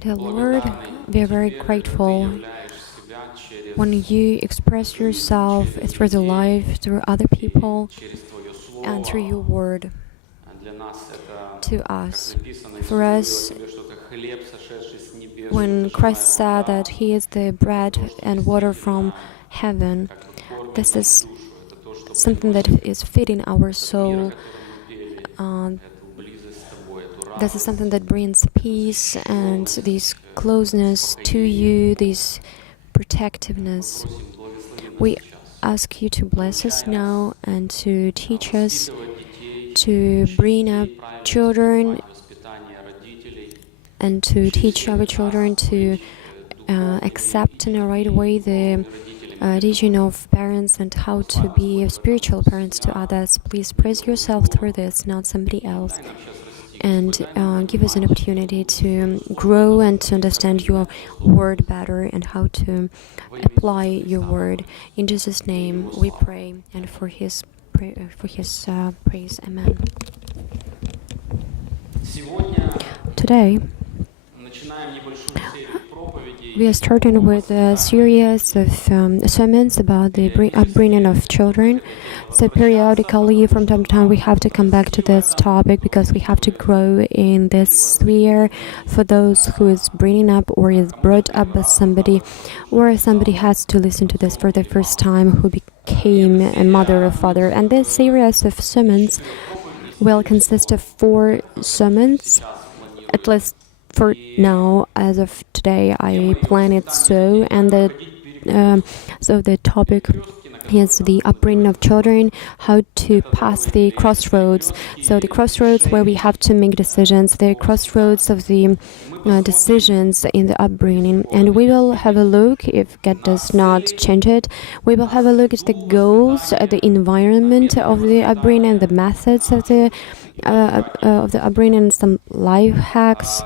Dear Lord, we are very grateful when you express yourself through the life, through other people, and through your word to us. For us, when Christ said that He is the bread and water from heaven, this is something that is feeding our soul. This is something that brings peace and this closeness to you, this protectiveness. We ask you to bless us now and to teach us to bring up children and to teach our children to accept in a right way the teaching of parents and how to be spiritual parents to others. Please praise yourself through this, not somebody else. And give us an opportunity to grow and to understand your word better and how to apply your word. In Jesus' name we pray, and for His praise. Amen. Today we are starting with a series of sermons about the upbringing of children. So periodically, from time to time, we have to come back to this topic because we have to grow in this sphere. For those who is bringing up or is brought up by somebody, or somebody has to listen to this for the first time, who became a mother or father. And this series of sermons will consist of 4 sermons, at least for now, as of today, I plan it so, and the topic is the upbringing of children, how to pass the crossroads. So the crossroads where we have to make decisions, the crossroads of the decisions in the upbringing. And we will have a look, if God does not change it, we will have a look at the goals, at the environment of the upbringing, and the methods of the upbringing, and some life hacks.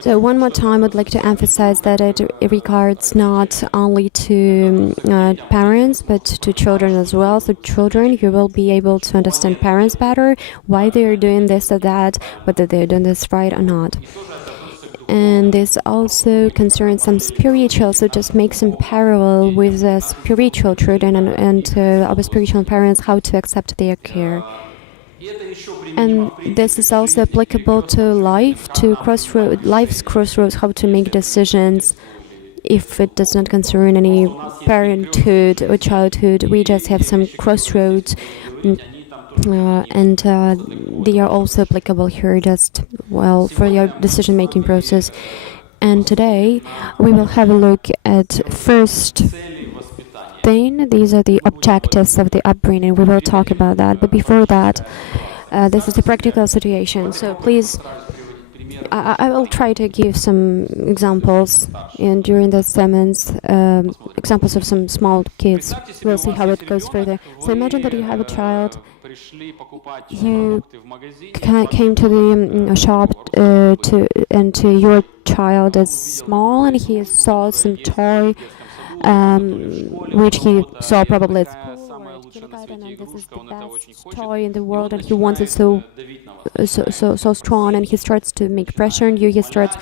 So one more time, I'd like to emphasize that it regards not only to parents, but to children as well. So children, you will be able to understand parents better, why they are doing this or that, whether they are doing this right or not. And this also concerns some spiritual, so just make some parallel with the spiritual children and our spiritual parents, how to accept their care. And this is also applicable to life, to life's crossroads, how to make decisions. If it does not concern any parenthood or childhood, we just have some crossroads, and they are also applicable here, just for your decision-making process. And today we will have a look at first thing. These are the objectives of the upbringing. We will talk about that. But before that, this is a practical situation. So please, I will try to give some examples during the sermons, examples of some small kids. We'll see how it goes further. So imagine that you have a child. You came to the shop and your child is small, and he saw some toy which he saw probably at school or at kindergarten, and this is the best toy in the world, and he wants it so strong, and he starts to make pressure on you. He starts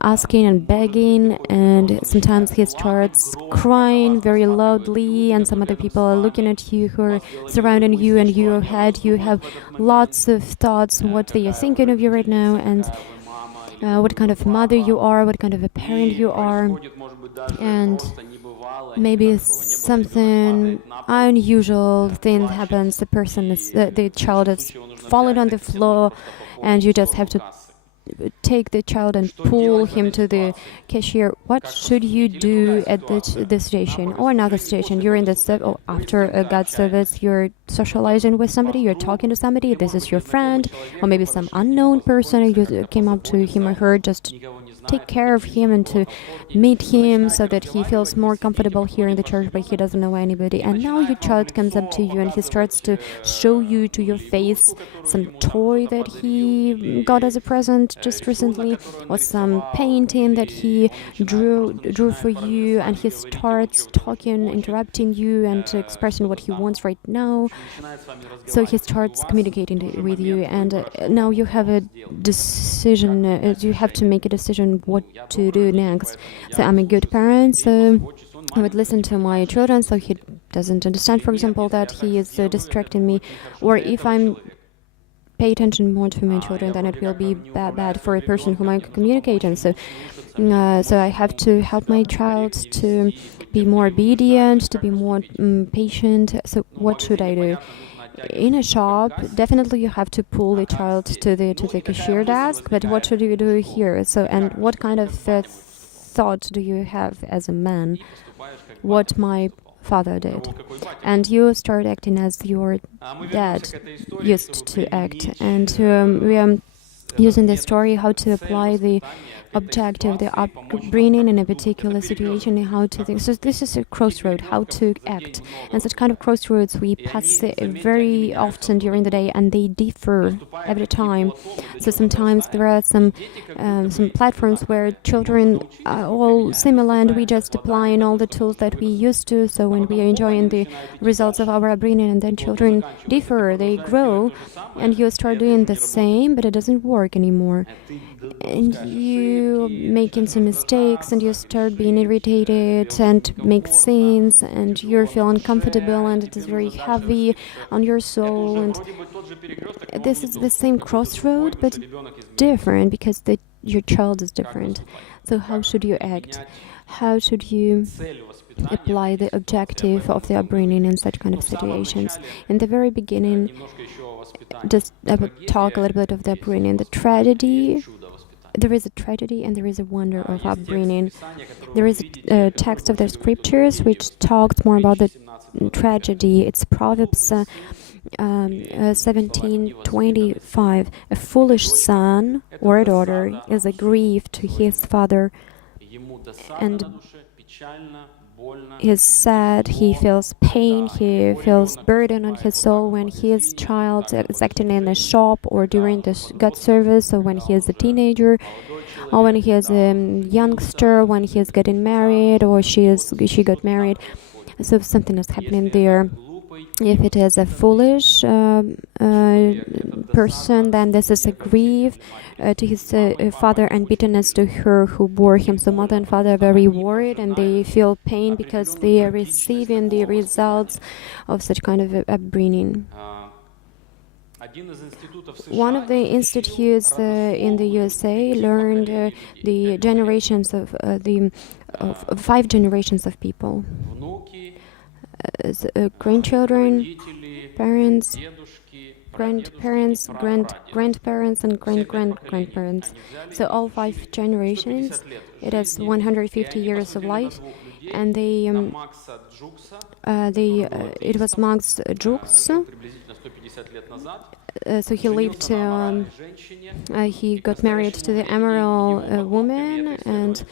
asking and begging, and sometimes he starts crying very loudly, and some other people are looking at you who are surrounding you, and in your head you have lots of thoughts what they are thinking of you right now, and what kind of mother you are, what kind of a parent you are. And maybe something unusual thing happens. The child is falling on the floor, and you just have to take the child and pull him to the cashier. What should you do at this station or another station? You're in the or after a God service, you're socializing with somebody, you're talking to somebody. This is your friend, or maybe some unknown person. You came up to him or her just take care of him and to meet him so that he feels more comfortable here in the church, but he doesn't know anybody. And now your child comes up to you and he starts to show you to your face some toy that he got as a present just recently, or some painting that he drew for you, and he starts talking, interrupting you and expressing what he wants right now. So he starts communicating with you, and now you have a decision. You have to make a decision what to do next. So I'm a good parent, so I would listen to my children so he doesn't understand, for example, that he is distracting me. Or if I'm pay attention more to my children, then it will be bad for a person whom I'm communicating. So I have to help my child to be more obedient, to be more patient. So what should I do? In a shop, definitely you have to pull the child to the cashier desk, but what should you do here? So, and what kind of thought do you have as a man? What my father did, and you start acting as your dad used to act. And we are using this story how to apply the objective, the upbringing in a particular situation, and how to think. So this is a crossroad, how to act. And such kind of crossroads we pass very often during the day, and they differ every time. So sometimes there are some platforms where children are all similar, and we just applying all the tools that we used to. So when we are enjoying the results of our upbringing, and then children differ, they grow, and you start doing the same, but it doesn't work anymore. And you making some mistakes, and you start being irritated and make scenes, and you feel uncomfortable, and it is very heavy on your soul. And this is the same crossroad, but different, because your child is different. So how should you act? How should you apply the objective of the upbringing in such kind of situations? In the very beginning, just I would talk a little bit of the upbringing. The tragedy, there is a tragedy and there is a wonder of upbringing. There is a text of the scriptures which talks more about the tragedy. It's Proverbs 17:25. A foolish son or a daughter is a grief to his father, and he's sad, he feels pain, he feels burden on his soul when his child is acting in a shop or during the God service, or when he is a teenager, or when he is a youngster, when he is getting married, or she got married. So something is happening there. If it is a foolish person, then this is a grief to his father, and bitterness to her who bore him. So mother and father are very worried, and they feel pain because they are receiving the results of such kind of upbringing. One of the institutes in the USA learned the generations of 5 generations of people. Grandchildren, parents, grandparents, grandparents, and grandparents. So all 5 generations. It is 150 years of life, and it was Max Jukes. So he lived. He got married to the Emerald woman, and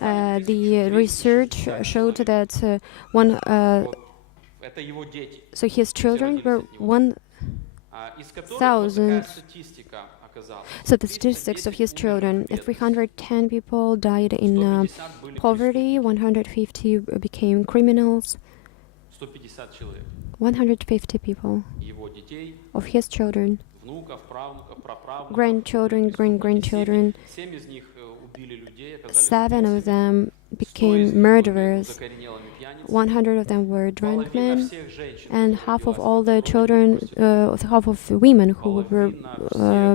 the research showed that so his children were 1,000. So the statistics of his children: 310 people died in poverty, 150 became criminals. 150 people of his children, grandchildren, grandchildren. 7 of them became murderers. 100 of them were drunk men, and half of all the children, half of the women who were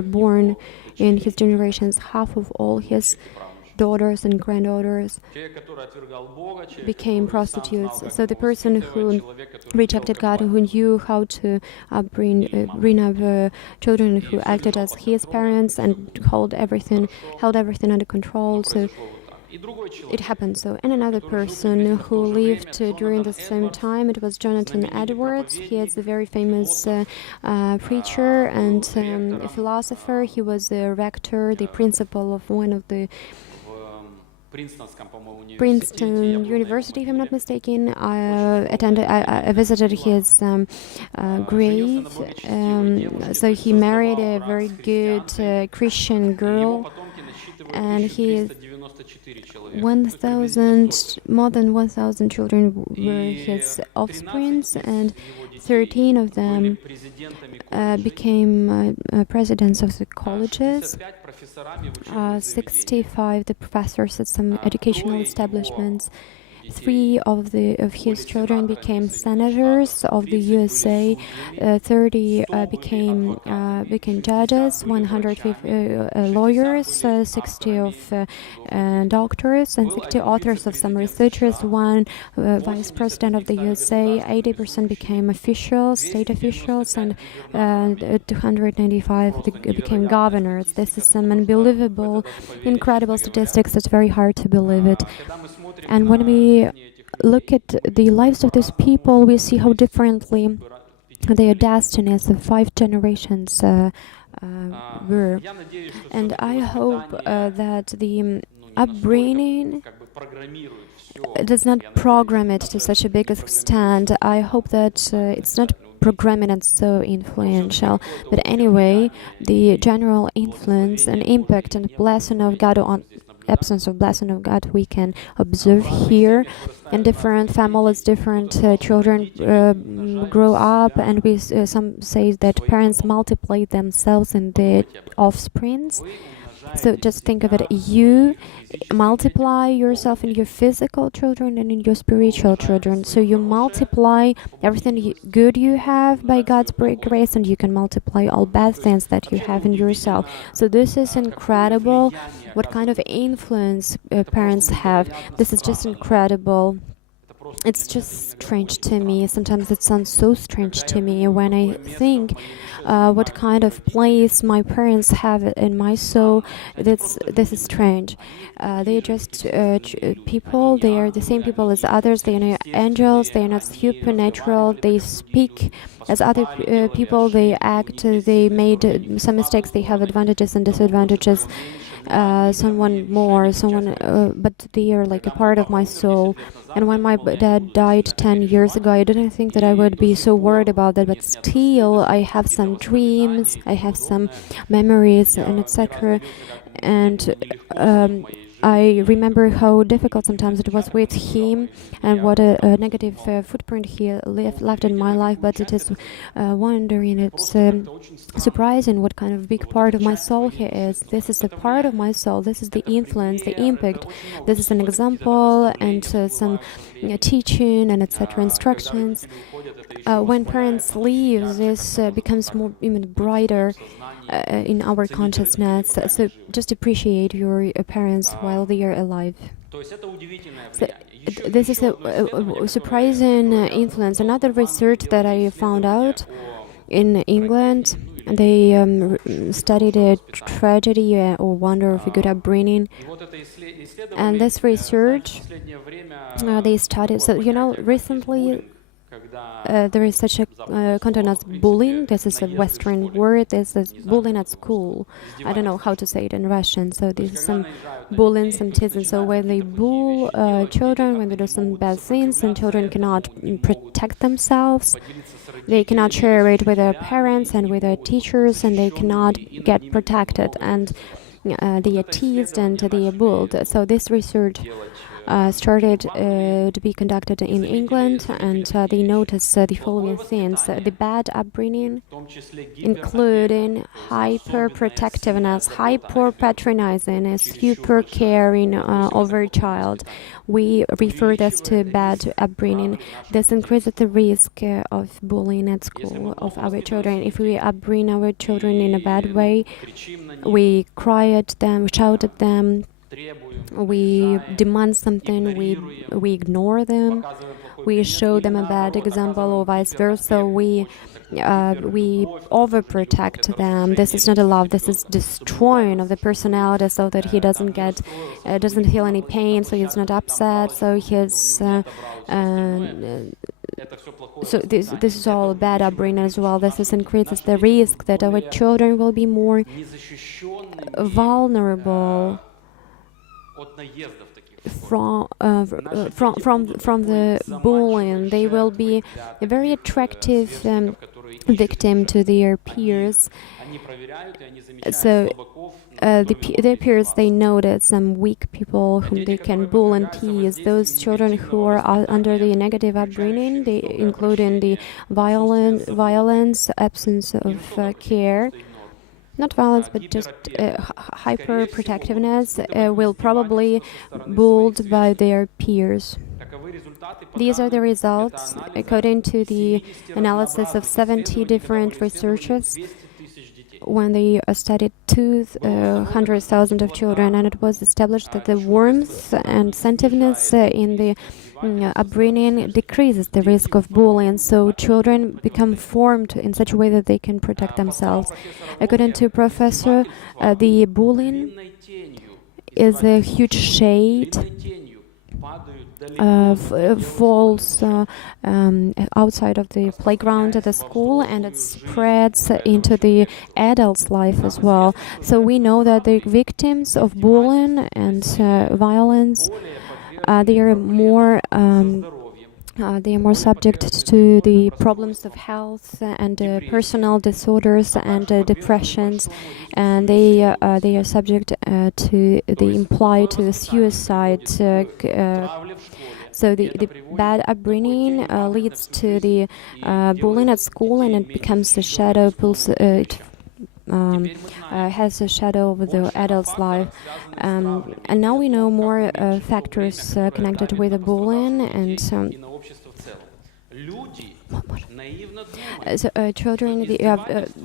born in his generations, half of all his daughters and granddaughters became prostitutes. So the person who rejected God, who knew how to bring up children, who acted as his parents and held everything under control. So it happened. So, and another person who lived during the same time, it was Jonathan Edwards. He is a very famous preacher and a philosopher. He was the rector, the principal of one of the Princeton University, if I'm not mistaken. I visited his grave. So he married a very good Christian girl, and more than 1,000 children were his offsprings, and 13 of them became presidents of the colleges. 65 the professors at some educational establishments. 3 of his children became senators of the USA. 30 became judges. 150 lawyers. 60 of doctors, and 60 authors of some researchers. 1 vice president of the USA. 80% became officials, state officials, and 295 became governors. This is some unbelievable, incredible statistics. It's very hard to believe it. And when we look at the lives of these people, we see how differently their destinies of 5 generations were. And I hope that the upbringing does not program it to such a big extent. I hope that it's not programming and so influential. But anyway, the general influence and impact and blessing of God on absence of blessing of God we can observe here. In different families, different children grow up, and we some say that parents multiply themselves in their offsprings. So just think of it, you multiply yourself in your physical children and in your spiritual children. So you multiply everything good you have by God's grace, and you can multiply all bad things that you have in yourself. So this is incredible, what kind of influence parents have. This is just incredible. It's just strange to me. Sometimes it sounds so strange to me when I think what kind of place my parents have in my soul. This is strange. They are just people. They are the same people as others. They are not angels. They are not supernatural. They speak as other people. They act. They made some mistakes. They have advantages and disadvantages. Someone more, but they are like a part of my soul. And when my dad died 10 years ago, I didn't think that I would be so worried about that, but still I have some dreams, I have some memories, and etc. And I remember how difficult sometimes it was with him, and what a negative footprint he left in my life. But it is wondering, it's surprising what kind of big part of my soul he is. This is a part of my soul. This is the influence, the impact. This is an example and some teaching and etc. instructions. When parents leave, this becomes more even brighter in our consciousness. So just appreciate your parents while they are alive. So this is a surprising influence. Another research that I found out in England, they studied a tragedy or wonder of a good upbringing. And this research, they studied, so recently there is such a content as bullying. This is a Western word. This is bullying at school. I don't know how to say it in Russian. So this is some bullying, some teasing. So when they bully children, when they do some bad things, and children cannot protect themselves, they cannot share it with their parents and with their teachers, and they cannot get protected, and they are teased and they are bullied. So this research started to be conducted in England, and they noticed the following things. The bad upbringing, including hyper-protectiveness, hyper-patronizing, super-caring over a child. We refer this to bad upbringing. This increases the risk of bullying at school of our children. If we upbring our children in a bad way, we cry at them, shout at them, we demand something, we ignore them, we show them a bad example, or vice versa. We overprotect them. This is not a love. This is destroying of the personality, so that he doesn't feel any pain, so he's not upset. So so this is all bad upbringing as well. This increases the risk that our children will be more vulnerable from the bullying. They will be a very attractive victim to their peers. So their peers, they notice some weak people whom they can bully and tease. Those children who are under the negative upbringing, they including the violence, absence of care. Not violence, but just hyper protectiveness, will probably bullied by their peers. These are the results according to the analysis of 70 different researchers when they studied 200,000 of children, and it was established that the warmth and sensitiveness in the upbringing decreases the risk of bullying, so children become formed in such a way that they can protect themselves. According to Professor, the bullying is a huge shade falls outside of the playground at the school, and it spreads into the adult's life as well. So we know that the victims of bullying and violence, they are more subject to the problems of health and personal disorders and depressions, and they are subject to the implied to suicide. So the bad upbringing leads to the bullying at school, and it becomes a shadow. Has a shadow over the adult's life, and now we know more factors connected with the bullying, and children,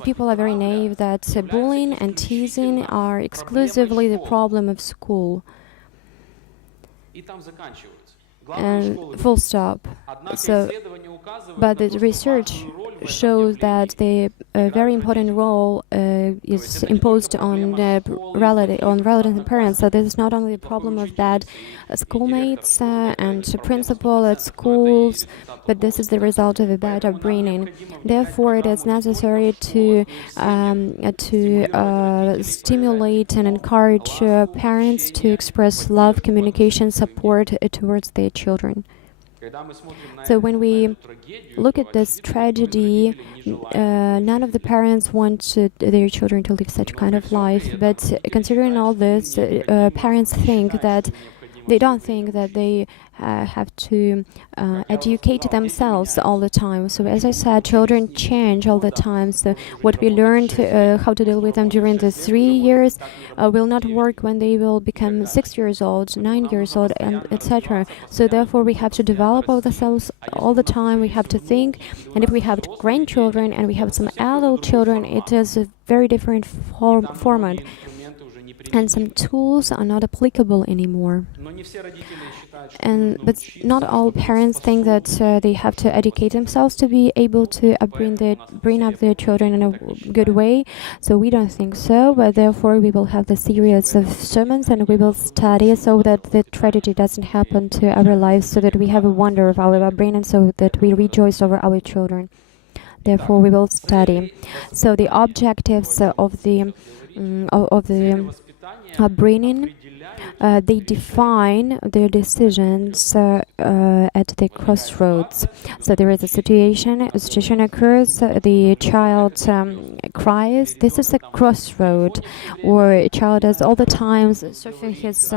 people are very naive that bullying and teasing are exclusively the problem of school. And full stop. So, but the research shows that the very important role is imposed on relatives and parents. So this is not only a problem of bad schoolmates and principal at schools, but this is the result of a bad upbringing. Therefore, it is necessary to stimulate and encourage parents to express love, communication, support towards their children. So when we look at this tragedy, none of the parents want their children to live such kind of life. But considering all this, parents think that they don't think that they have to educate themselves all the time. So as I said, children change all the time. So what we learned how to deal with them during the 3 years will not work when they will become 6 years old, 9 years old, and etc. So therefore we have to develop ourselves all the time. We have to think, and if we have grandchildren and we have some adult children, it is a very different format. And some tools are not applicable anymore. But not all parents think that they have to educate themselves to be able to bring up their children in a good way. So we don't think so, but therefore we will have the series of sermons and we will study so that the tragedy doesn't happen to our lives, so that we have a wonder of our upbringing, so that we rejoice over our children. Therefore we will study. So the objectives of the upbringing, they define their decisions at the crossroads. So there is a situation occurs, the child cries. This is a crossroad, or a child is all the time surfing his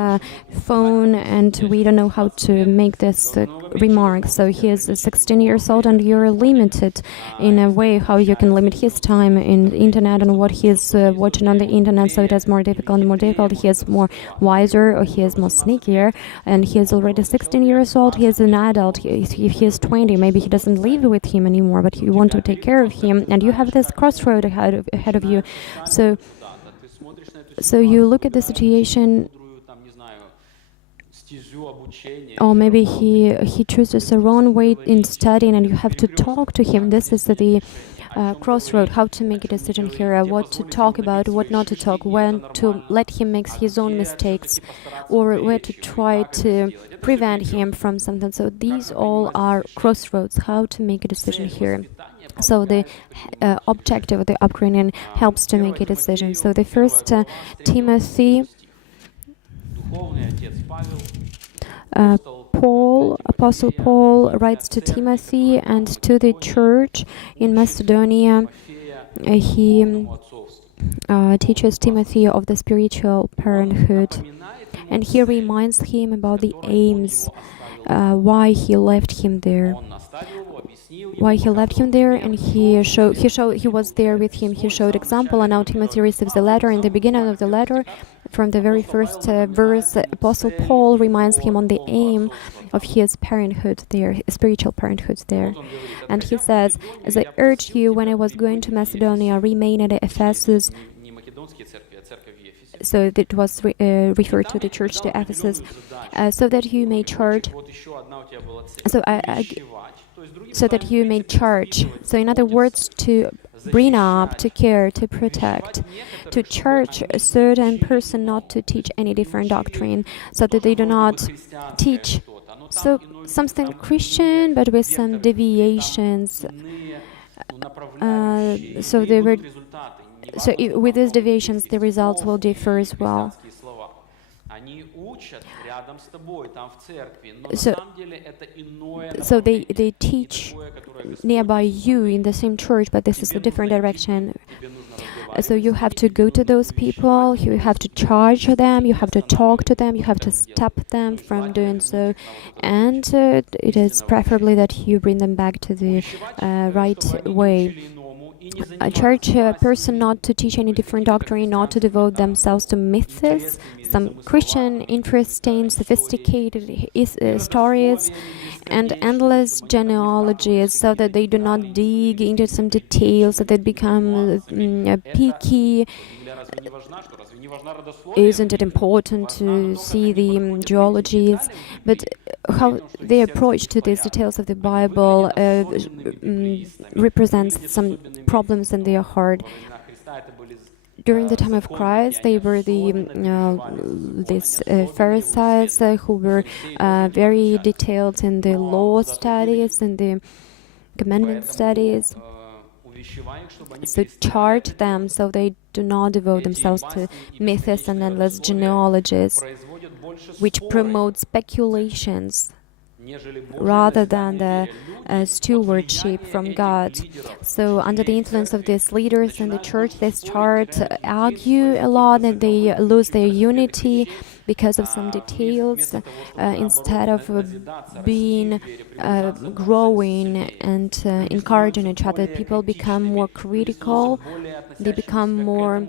phone, and we don't know how to make this remark. So he is 16 years old, and you're limited in a way how you can limit his time in the internet and what he is watching on the internet. So it is more difficult and more difficult. He is more wiser, or he is more sneakier, and he is already 16 years old. He is an adult. If he is 20, maybe he doesn't live with him anymore, but you want to take care of him, and you have this crossroad ahead of you. So you look at the situation, or maybe he chooses the wrong way in studying, and you have to talk to him. This is the crossroad, how to make a decision here, what to talk about, what not to talk, when to let him make his own mistakes, or where to try to prevent him from something. So these all are crossroads, how to make a decision here. So the objective of the upbringing helps to make a decision. So the first Timothy Apostle Paul writes to Timothy and to the church in Macedonia. He teaches Timothy of the spiritual parenthood, and he reminds him about the aims, why he left him there. And he was there with him. He showed example, and now Timothy receives the letter. In the beginning of the letter, from the very first verse, Apostle Paul reminds him on the aim of his parenthood there, spiritual parenthood there. And he says, "As I urged you when I was going to Macedonia, remain at Ephesus." So that was referred to the church to Ephesus, so that you may charge. So that you may charge. So in other words, to bring up, to care, to protect, to charge a certain person not to teach any different doctrine, so that they do not teach something Christian but with some deviations. With these deviations, the results will differ as well. So they teach nearby you in the same church, but this is a different direction. So you have to go to those people, you have to charge them, you have to talk to them, you have to stop them from doing so, and it is preferably that you bring them back to the right way. Charge a person not to teach any different doctrine, not to devote themselves to myths, some Christian interesting, sophisticated stories, and endless genealogies, so that they do not dig into some details, so they become picky. Isn't it important to see the genealogies? But how they approach to these details of the Bible represents some problems in their heart. During the time of Christ, they were these Pharisees who were very detailed in the law studies and the commandment studies. So charge them so they do not devote themselves to myths and endless genealogies, which promote speculations rather than the stewardship from God. So under the influence of these leaders in the church, they start to argue a lot, and they lose their unity because of some details, instead of being growing and encouraging each other. People become more critical, they become more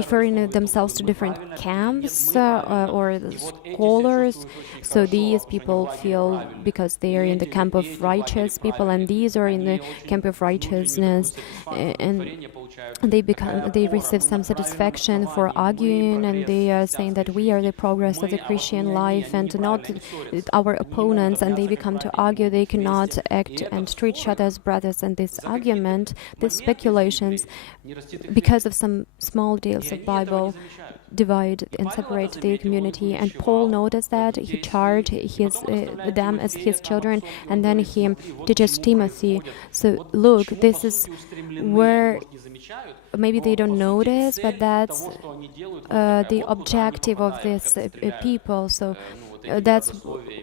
referring themselves to different camps or scholars. So these people feel because they are in the camp of righteous people, and these are in the camp of righteousness, and they receive some satisfaction for arguing, and they are saying that we are the progress of the Christian life and not our opponents, and they become to argue. They cannot act and treat each other as brothers, and this argument, these speculations, because of some small deals of Bible, divide and separate the community. And Paul noticed that. He charged them as his children, and then he teaches Timothy. So look, this is where maybe they don't notice, but that's the objective of these people. So that's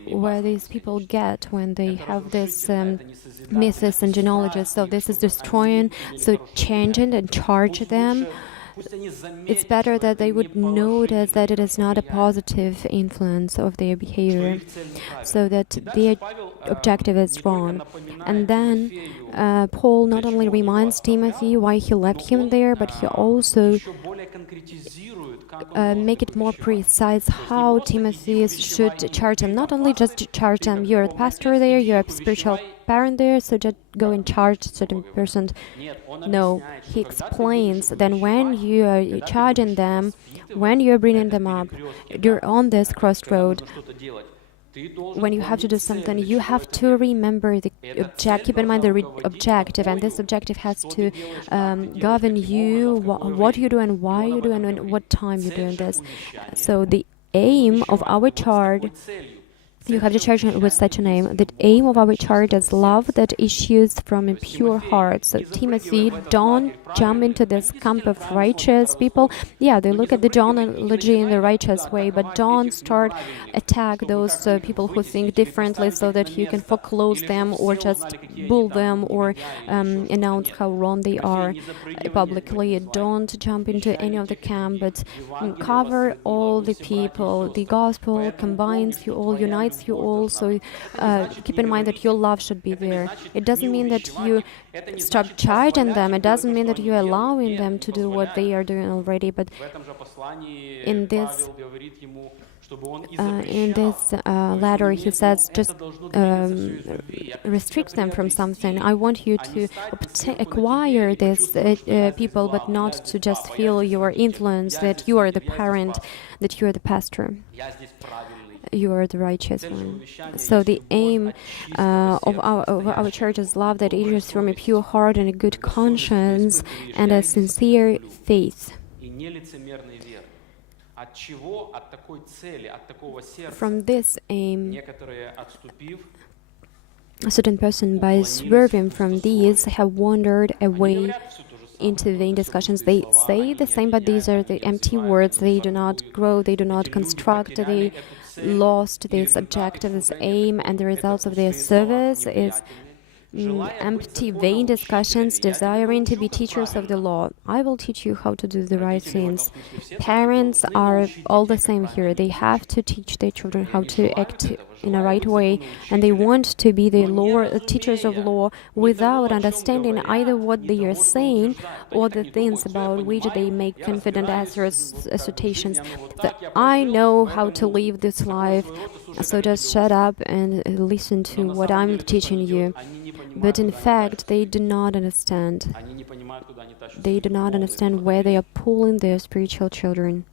where these people get when they have this myths and genealogies. So this is destroying, so change it and charge them. It's better that they would notice that it is not a positive influence of their behavior, so that their objective is wrong. And then Paul not only reminds Timothy why he left him there, but he also make it more precise how Timothy should charge him. Not only just charge them, you're a pastor there, you're a spiritual parent there, so just go and charge certain person. No, he explains that when you are charging them, when you're bringing them up, you're on this crossroad. When you have to do something, you have to remember the objective. Keep in mind the objective, and this objective has to govern you, what you do and why you do and what time you're doing this. So the aim of our charge You have to charge it with such a name. The aim of our charge is love that issues from a pure heart. So Timothy, don't jump into this camp of righteous people. Yeah, they look at the genealogy in the righteous way, but don't start attack those people who think differently so that you can foreclose them or just bull them or announce how wrong they are publicly. Don't jump into any of the camp, but cover all the people. The gospel combines you all, unites you all, so keep in mind that your love should be there. It doesn't mean that you stop charging them, it doesn't mean that you're allowing them to do what they are doing already, but in this letter he says just restrict them from something. I want you to acquire these people, but not to just feel your influence, that you are the parent, that you are the pastor, you are the righteous one. So the aim of our church is love that issues from a pure heart and a good conscience and a sincere faith. From this aim, a certain person, by swerving from these, have wandered away into vain discussions. They say the same, but these are the empty words. They do not grow, they do not construct, they lost this objective, this aim, and the results of their service is empty, vain discussions, desiring to be teachers of the law. I will teach you how to do the right things. Parents are all the same here. They have to teach their children how to act in a right way, and they want to be the teachers of law without understanding either what they are saying or the things about which they make confident assertions. That I know how to live this life, so just shut up and listen to what I'm teaching you. But in fact, they do not understand. They do not understand where they are pulling their spiritual children.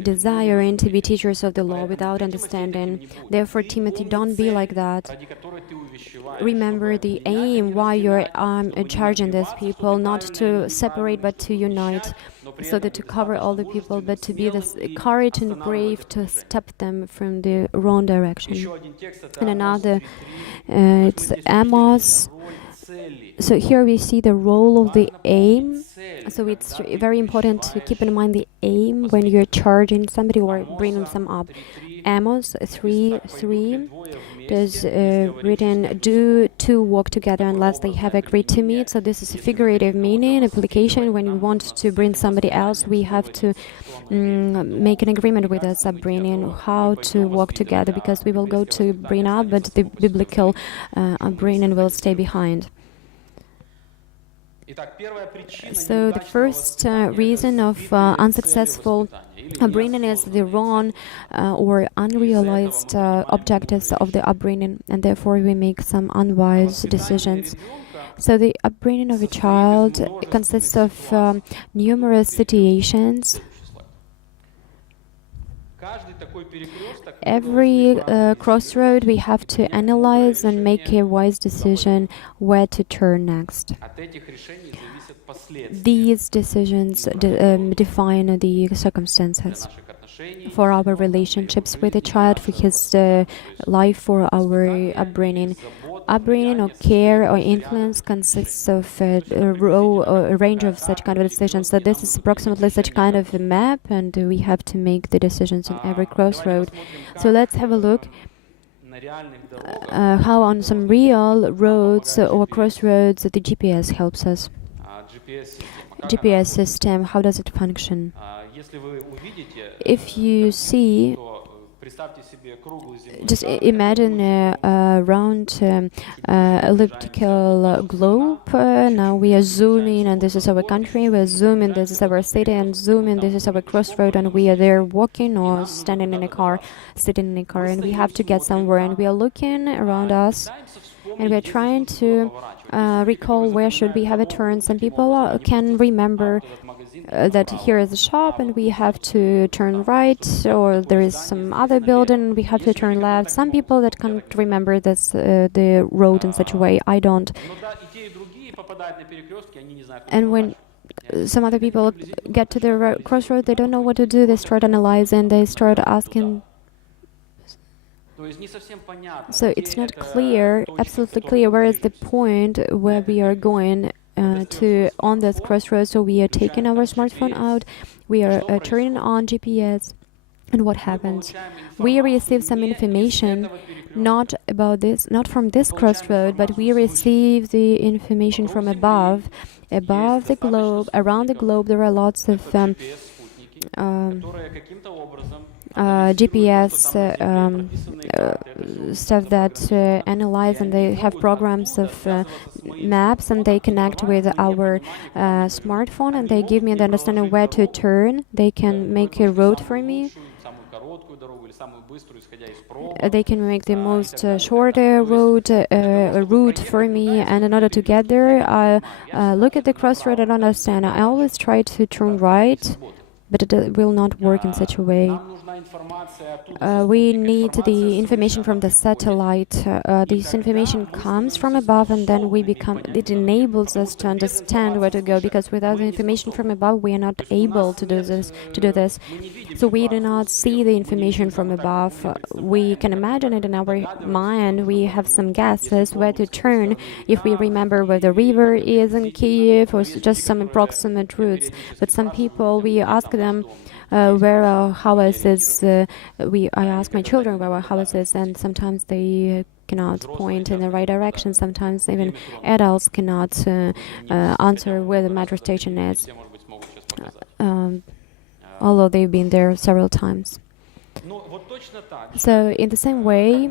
Desiring to be teachers of the law without understanding. Therefore, Timothy, don't be like that. Remember the aim why you're charging these people, not to separate but to unite, so that to cover all the people, but to be this courage and brave to stop them from the wrong direction. And another, it's Almaz. So here we see the role of the aim. So it's very important to keep in mind the aim when you're charging somebody or bringing them up. Amos 3:3 is written, "Do two walk together unless they have agreed to meet." So this is a figurative meaning, application. When we want to bring somebody else, we have to make an agreement with us upbringing, how to walk together, because we will go to bring up, but the biblical upbringing will stay behind. So the first reason of unsuccessful upbringing is the wrong or unrealized objectives of the upbringing, and therefore we make some unwise decisions. So the upbringing of a child consists of numerous situations. Every crossroad we have to analyze and make a wise decision where to turn next. These decisions define the circumstances for our relationships with the child, for his life, for our upbringing. Upbringing or care or influence consists of a range of such kind of decisions. So this is approximately such kind of a map, and we have to make the decisions on every crossroad. So let's have a look how on some real roads or crossroads the GPS helps us. GPS system, how does it function? If you see, just imagine a round elliptical globe. Now we are zooming, and this is our country. We are zooming, this is our city, and zooming, this is our crossroad, and we are there walking or standing in a car, sitting in a car, and we have to get somewhere, and we are looking around us, and we are trying to recall where should we have a turn. Some people can remember that here is a shop and we have to turn right, or there is some other building and we have to turn left. Some people that can't remember this the road in such a way. I don't. And when some other people get to the crossroad, they don't know what to do. They start analyzing, they start asking So it's not clear, absolutely clear, where is the point where we are going to on this crossroads. So we are taking our smartphone out, we are turning on GPS, and what happens? We receive some information, not about this, not from this crossroad, but we receive the information from above the globe, around the globe. There are lots of GPS stuff that analyze, and they have programs of maps, and they connect with our smartphone, and they give me the understanding where to turn. They can make a road for me. They can make the most shorter route for me, and in order to get there, I look at the crossroad and understand. I always try to turn right, but it will not work in such a way. We need the information from the satellite. This information comes from above, and then it enables us to understand where to go, because without the information from above, we are not able to do this. So we do not see the information from above. We can imagine it in our mind. We have some guesses where to turn if we remember where the river is in Kiev, or just some approximate routes. But some people, we ask them, where our house is. I ask my children where our house is, and sometimes they cannot point in the right direction. Sometimes even adults cannot answer where the metro station is, although they've been there several times. So in the same way,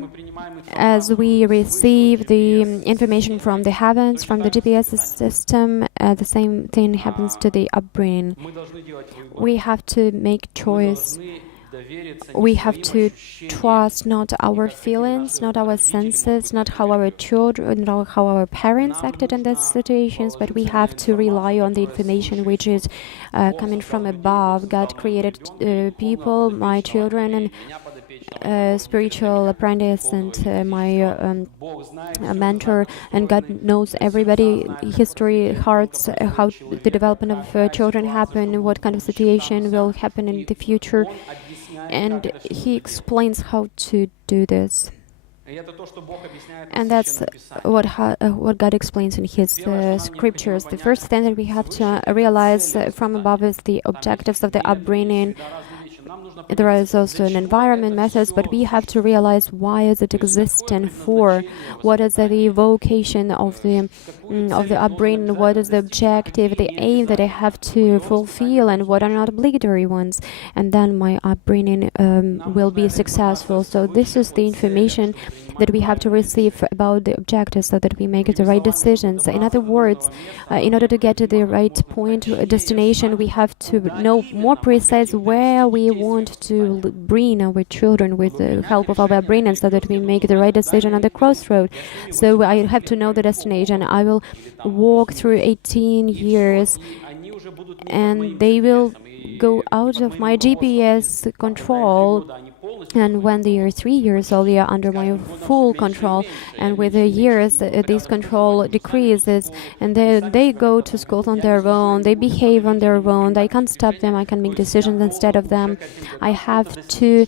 as we receive the information from the heavens, from the GPS system, the same thing happens to the upbringing. We have to make choice. We have to trust not our feelings, not our senses, not how our children, not how our parents acted in these situations, but we have to rely on the information which is coming from above. God created people, my children, and spiritual apprentice, and my mentor, and God knows everybody, history, hearts, how the development of children happen, what kind of situation will happen in the future, and He explains how to do this. And that's what God explains in His scriptures. The first thing that we have to realize from above is the objectives of the upbringing. There is also an environment methods, but we have to realize why is it existing for, what is the vocation of the upbringing, what is the objective, the aim that I have to fulfill, and what are not obligatory ones, and then my upbringing will be successful. So this is the information that we have to receive about the objectives, so that we make the right decisions. In other words, in order to get to the right point, destination, we have to know more precise where we want to bring our children with the help of our upbringing, so that we make the right decision at the crossroad. So I have to know the destination. I will walk through 18 years, and they will go out of my GPS control. And when they are 3 years old, they are under my full control. And with the years, this control decreases, and they go to school on their own. They behave on their own. I can't stop them. I can make decisions instead of them. I have to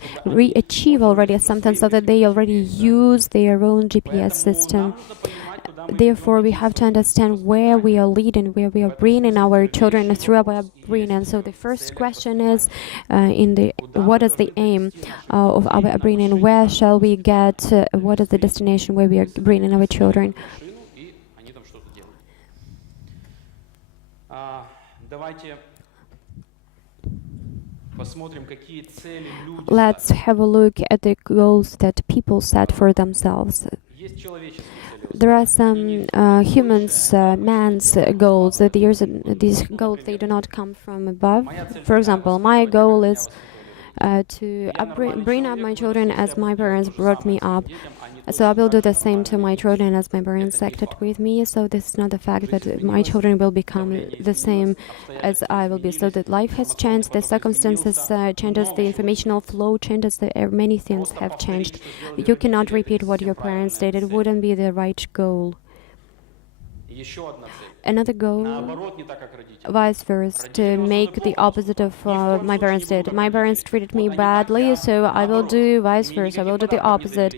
achieve already something, so that they already use their own GPS system. Therefore, we have to understand where we are leading, where we are bringing our children through our upbringing. So the first question is, what is the aim of our upbringing? Where shall we get? What is the destination where we are bringing our children? Let's have a look at the goals that people set for themselves. There are some man's goals. These goals, they do not come from above. For example, my goal is to bring up my children as my parents brought me up. So I will do the same to my children as my parents acted with me. So this is not the fact that my children will become the same as I will be. So that life has changed, the circumstances changes, the informational flow changes, many things have changed. You cannot repeat what your parents did. It wouldn't be the right goal. Another goal, vice versa, to make the opposite of my parents did. My parents treated me badly, so I will do vice versa. I will do the opposite.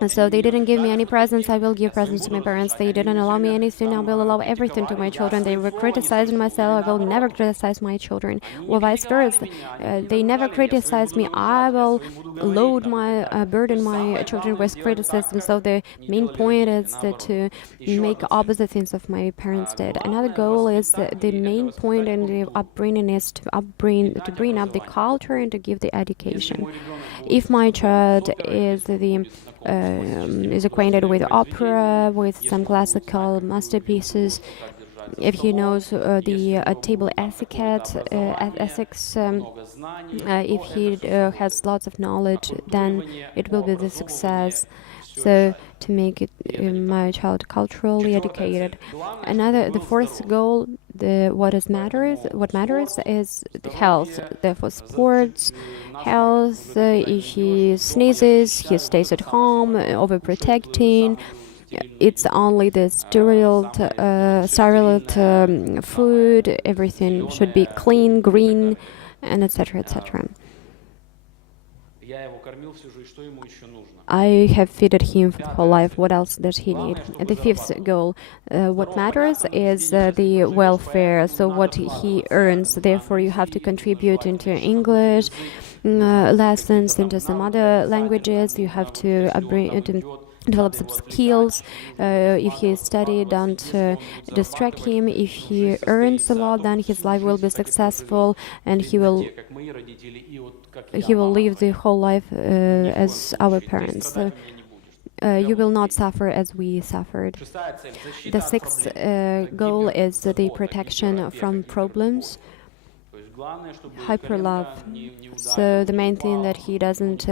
And so they didn't give me any presents, I will give presents to my parents. They didn't allow me anything, I will allow everything to my children. They were criticizing myself, I will never criticize my children. Or vice versa. They never criticize me, I will load my burden my children with criticism. So the main point is to make opposite things of my parents did. Another goal is the main point in the upbringing is to bring up the culture and to give the education. If my child is acquainted with opera, with some classical masterpieces, if he knows the table etiquette, ethics, if he has lots of knowledge, then it will be the success. So to make it my child culturally educated. The fourth goal, what matters is health. Therefore, sports, health. If he sneezes, he stays at home, overprotecting. It's only the sterile food. Everything should be clean, green, and etc. etc. I have fed him for the whole life. What else does he need? The fifth goal, what matters is the welfare, so what he earns. Therefore, you have to contribute into English lessons, into some other languages. You have to develop some skills. If he studies, don't distract him. If he earns a lot, then his life will be successful, and he will live the whole life as our parents. So, you will not suffer as we suffered. The sixth goal is the protection from problems. Hyper love. So the main thing that he doesn't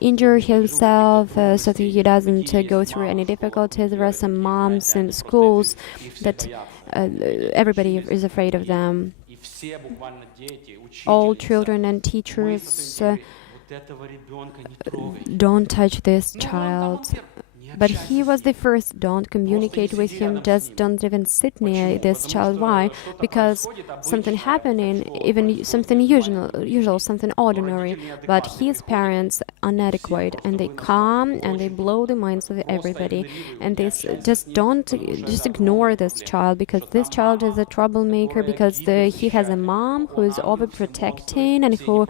injure himself, so that he doesn't go through any difficulties. There are some moms in schools that everybody is afraid of them. All children and teachers don't touch this child. But he was the first. Don't communicate with him. Just don't even sit near this child. Why? Because something happening, even something usual, something ordinary. But his parents are inadequate, and they come and they blow the minds of everybody. And this just ignore this child, because this child is a troublemaker. Because he has a mom who is overprotecting and who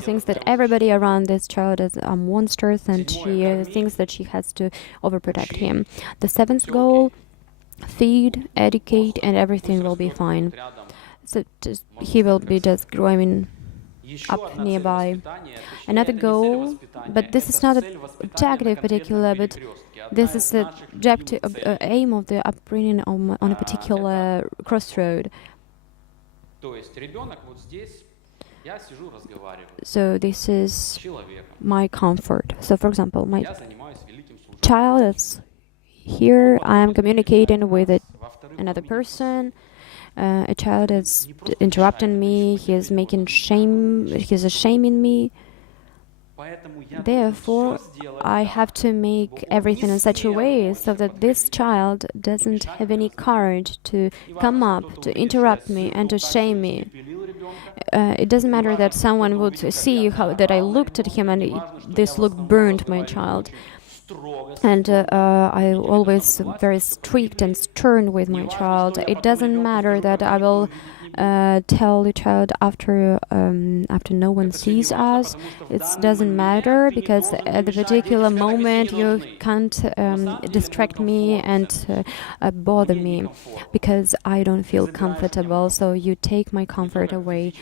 thinks that everybody around this child is monsters, and she thinks that she has to overprotect him. The seventh goal, feed, educate, and everything will be fine. So he will be just growing up nearby. Another goal, but this is not an objective particular, but this is the aim of the upbringing on a particular crossroad. So this is my comfort. So for example, my child is here, I am communicating with another person. A child is interrupting me, he's shaming me. Therefore, I have to make everything in such a way so that this child doesn't have any courage to come up, to interrupt me, and to shame me. It doesn't matter that someone would see that I looked at him and this look burned my child. And I always very strict and stern with my child. It doesn't matter that I will tell the child after no one sees us. It doesn't matter, because at the particular moment you can't distract me and bother me, because I don't feel comfortable. So you take my comfort away,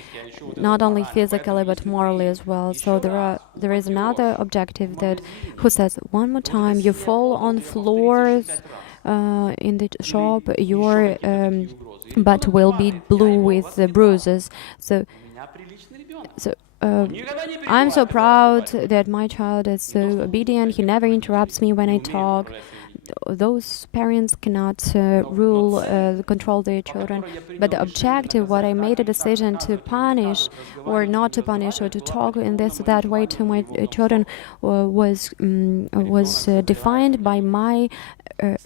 not only physically but morally as well. So there is another objective that who says, one more time you fall on floors in the shop, your butt will be blue with bruises. So I'm so proud that my child is so obedient. He never interrupts me when I talk. those parents cannot control their children. But the objective, what I made a decision to punish or not to punish or to talk in this or that way to my children was defined by my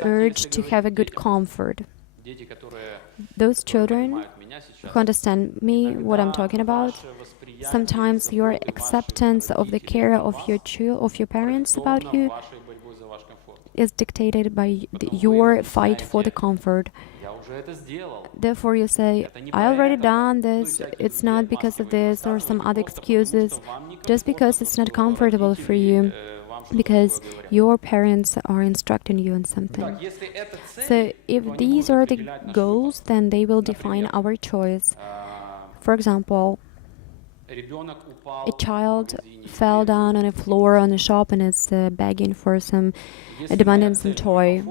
urge to have a good comfort. Those children who understand me, what I'm talking about, sometimes your acceptance of the care of your parents about you is dictated by your fight for the comfort. Therefore, you say, I already done this, it's not because of this or some other excuses, just because it's not comfortable for you, because your parents are instructing you on something. So if these are the goals, then they will define our choice. For example, a child fell down on a floor on a shop and is begging for demanding some toy.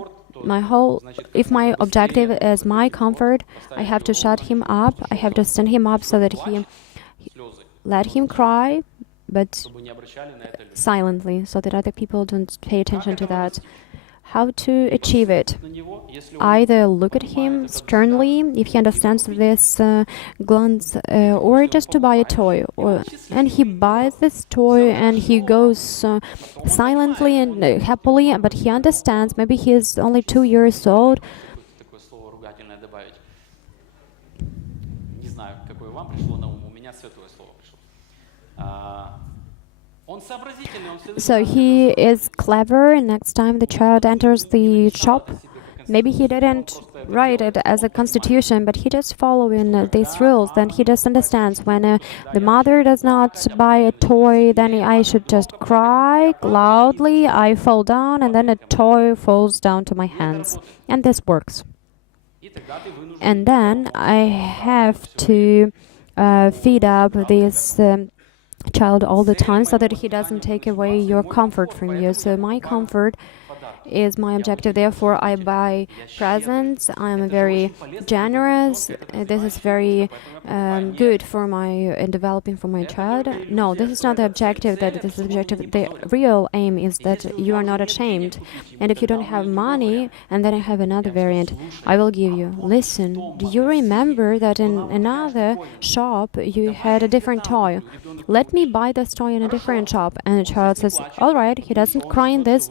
If my objective is my comfort, I have to shut him up. I have to stand him up so that he let him cry, but silently, so that other people don't pay attention to that. How to achieve it? Either look at him sternly, if he understands this glance, or just to buy a toy. And he buys this toy and he goes silently and happily, but he understands. Maybe he is only 2 years old. So he is clever, and next time the child enters the shop, maybe he didn't write it as a constitution, but he just following these rules. Then he just understands when the mother does not buy a toy, then I should just cry loudly, I fall down, and then a toy falls down to my hands. And this works. And then I have to feed up this child all the time so that he doesn't take away your comfort from you. So my comfort is my objective. Therefore, I buy presents. I am very generous. This is very good for developing for my child. No, this is not the objective. This is the objective. The real aim is that you are not ashamed. And if you don't have money, and then I have another variant, I will give you. Listen, do you remember that in another shop you had a different toy? Let me buy this toy in a different shop. And the child says, all right, he doesn't cry in this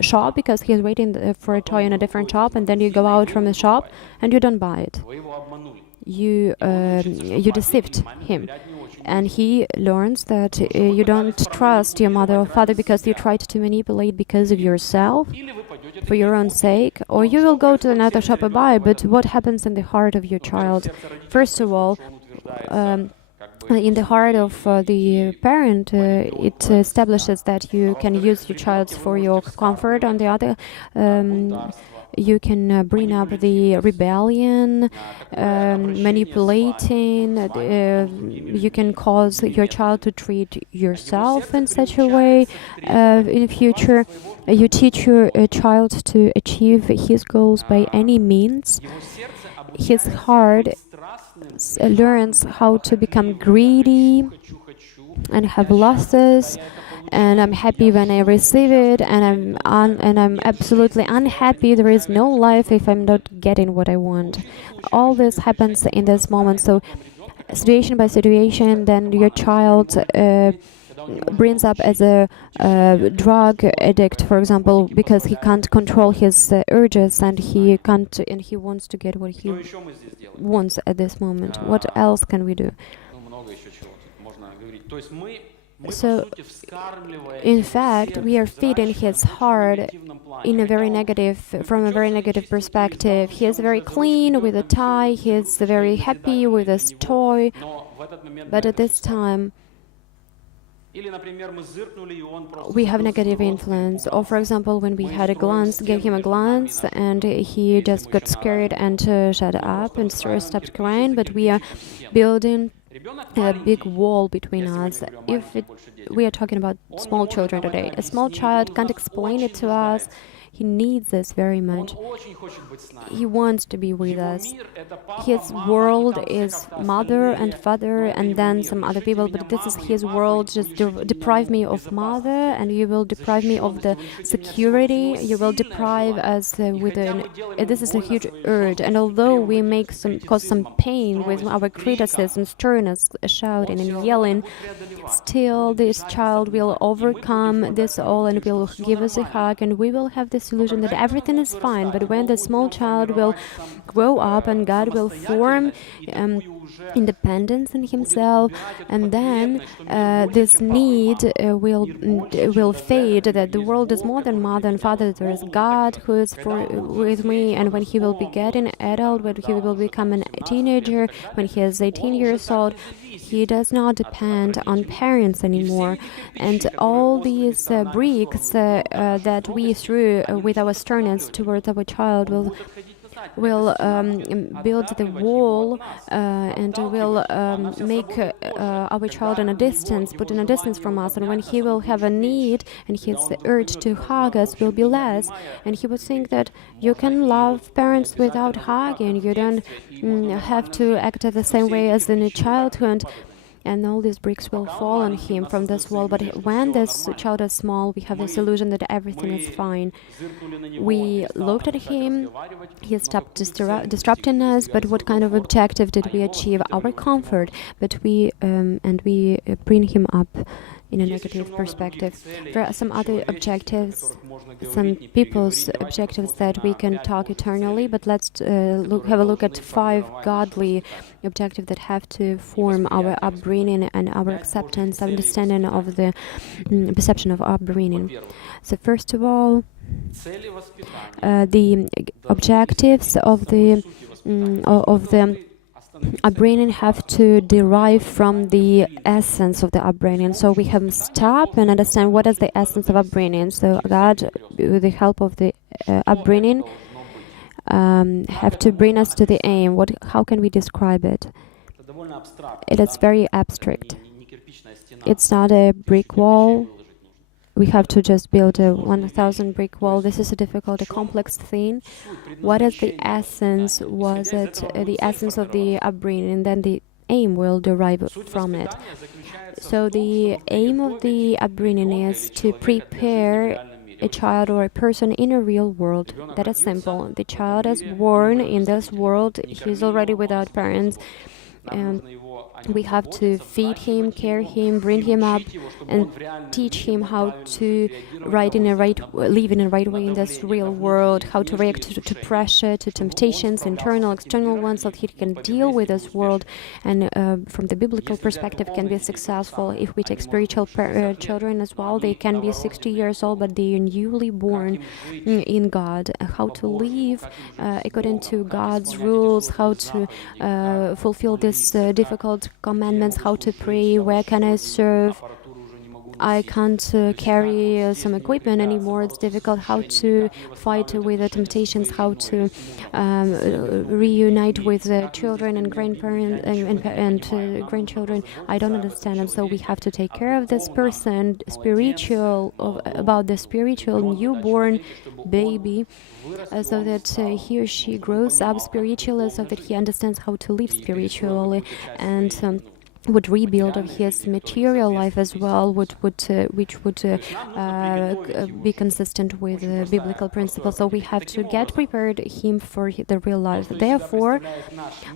shop because he is waiting for a toy in a different shop, and then you go out from the shop and you don't buy it. You deceived him, and he learns that you don't trust your mother or father because you tried to manipulate because of yourself, for your own sake, or you will go to another shop and buy. But what happens in the heart of your child? First of all, in the heart of the parent, it establishes that you can use your child for your comfort. On the other, you can bring up the rebellion, manipulating. You can cause your child to treat yourself in such a way. In the future, you teach your child to achieve his goals by any means. His heart learns how to become greedy and have losses, and I'm happy when I receive it, and I'm absolutely unhappy. There is no life if I'm not getting what I want. All this happens in this moment. So situation by situation, then your child brings up as a drug addict, for example, because he can't control his urges, and he wants to get what he wants at this moment. What else can we do? So, in fact, we are feeding his heart from a very negative perspective. He is very clean with a tie. He is very happy with his toy, but at this time, we have negative influence. Or, for example, when we had gave him a glance, and he just got scared and shut up and stopped crying. But we are building a big wall between us. We are talking about small children today. A small child can't explain it to us. He needs us very much. He wants to be with us. His world is mother and father and then some other people, but this is his world. Just deprive me of mother, and you will deprive me of the security. You will deprive us with an. This is a huge urge, and although we cause some pain with our criticism, sternness, shouting and yelling, still this child will overcome this all and will give us a hug, and we will have this illusion that everything is fine. But when the small child will grow up and God will form independence in himself, and then this need will fade, that the world is more than mother and father. There is God who is with me, and when he will be getting adult, when he will become a teenager, when he is 18 years old, he does not depend on parents anymore. And all these bricks that we threw with our sternness towards our child will build the wall and will make our child put in a distance from us. And when he will have a need and his urge to hug us will be less, and he would think that you can love parents without hugging. You don't have to act the same way as in a childhood. And all these bricks will fall on him from this wall. But when this child is small, we have this illusion that everything is fine. We looked at him, he stopped disrupting us, but what kind of objective did we achieve? Our comfort, but we bring him up in a negative perspective. There are some other objectives, some people's objectives that we can talk eternally, but let's have a look at 5 godly objectives that have to form our upbringing and our acceptance, understanding of the perception of upbringing. So first of all, the objectives of the upbringing have to derive from the essence of the upbringing. So we have to stop and understand what is the essence of upbringing. So God, with the help of the upbringing, have to bring us to the aim. How can we describe it? It is very abstract. It's not a brick wall. We have to just build a 1,000 brick wall. This is a difficult, a complex thing. What is the essence? Was it the essence of the upbringing? And then the aim will derive from it. So the aim of the upbringing is to prepare a child or a person in a real world. That is simple. The child is born in this world. He's already without parents. And we have to feed him, care him, bring him up, and teach him how to live in a right way in this real world, how to react to pressure, to temptations, internal, external ones, so that he can deal with this world. And from the biblical perspective, can be successful. If we take spiritual children as well, they can be 60 years old, but they are newly born in God. How to live according to God's rules, how to fulfill these difficult commandments, how to pray, where can I serve. I can't carry some equipment anymore. It's difficult how to fight with the temptations, how to reunite with the children and grandparents and grandchildren. I don't understand, and so we have to take care of this person, about the spiritual newborn baby, so that he or she grows up spiritually, so that he understands how to live spiritually, and would rebuild of his material life as well, which would be consistent with biblical principles. So we have to get prepared him for the real life. Therefore,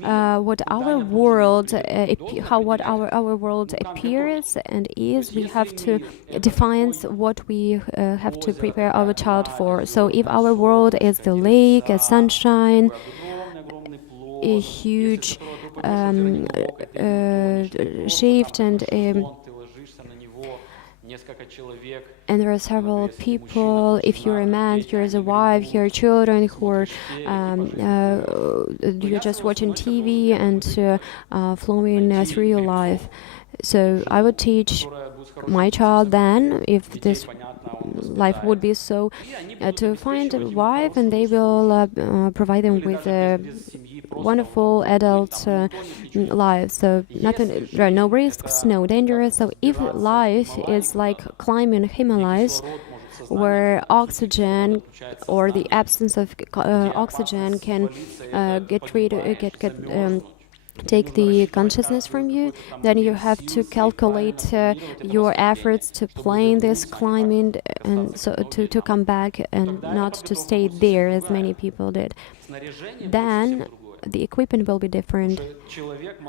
what our world appears and is, we have to define what we have to prepare our child for. So if our world is the lake, a sunshine, a huge shift, and there are several people. If you're a man, here's a wife, here are children who are you're just watching TV and flowing through your life. So I would teach my child then, if this life would be so, to find a wife, and they will provide them with a wonderful adult life. So there are no risks, no dangers. So if life is like climbing Himalayas, where oxygen or the absence of oxygen can take the consciousness from you, then you have to calculate your efforts to plane this climbing and so to come back and not to stay there as many people did. Then the equipment will be different,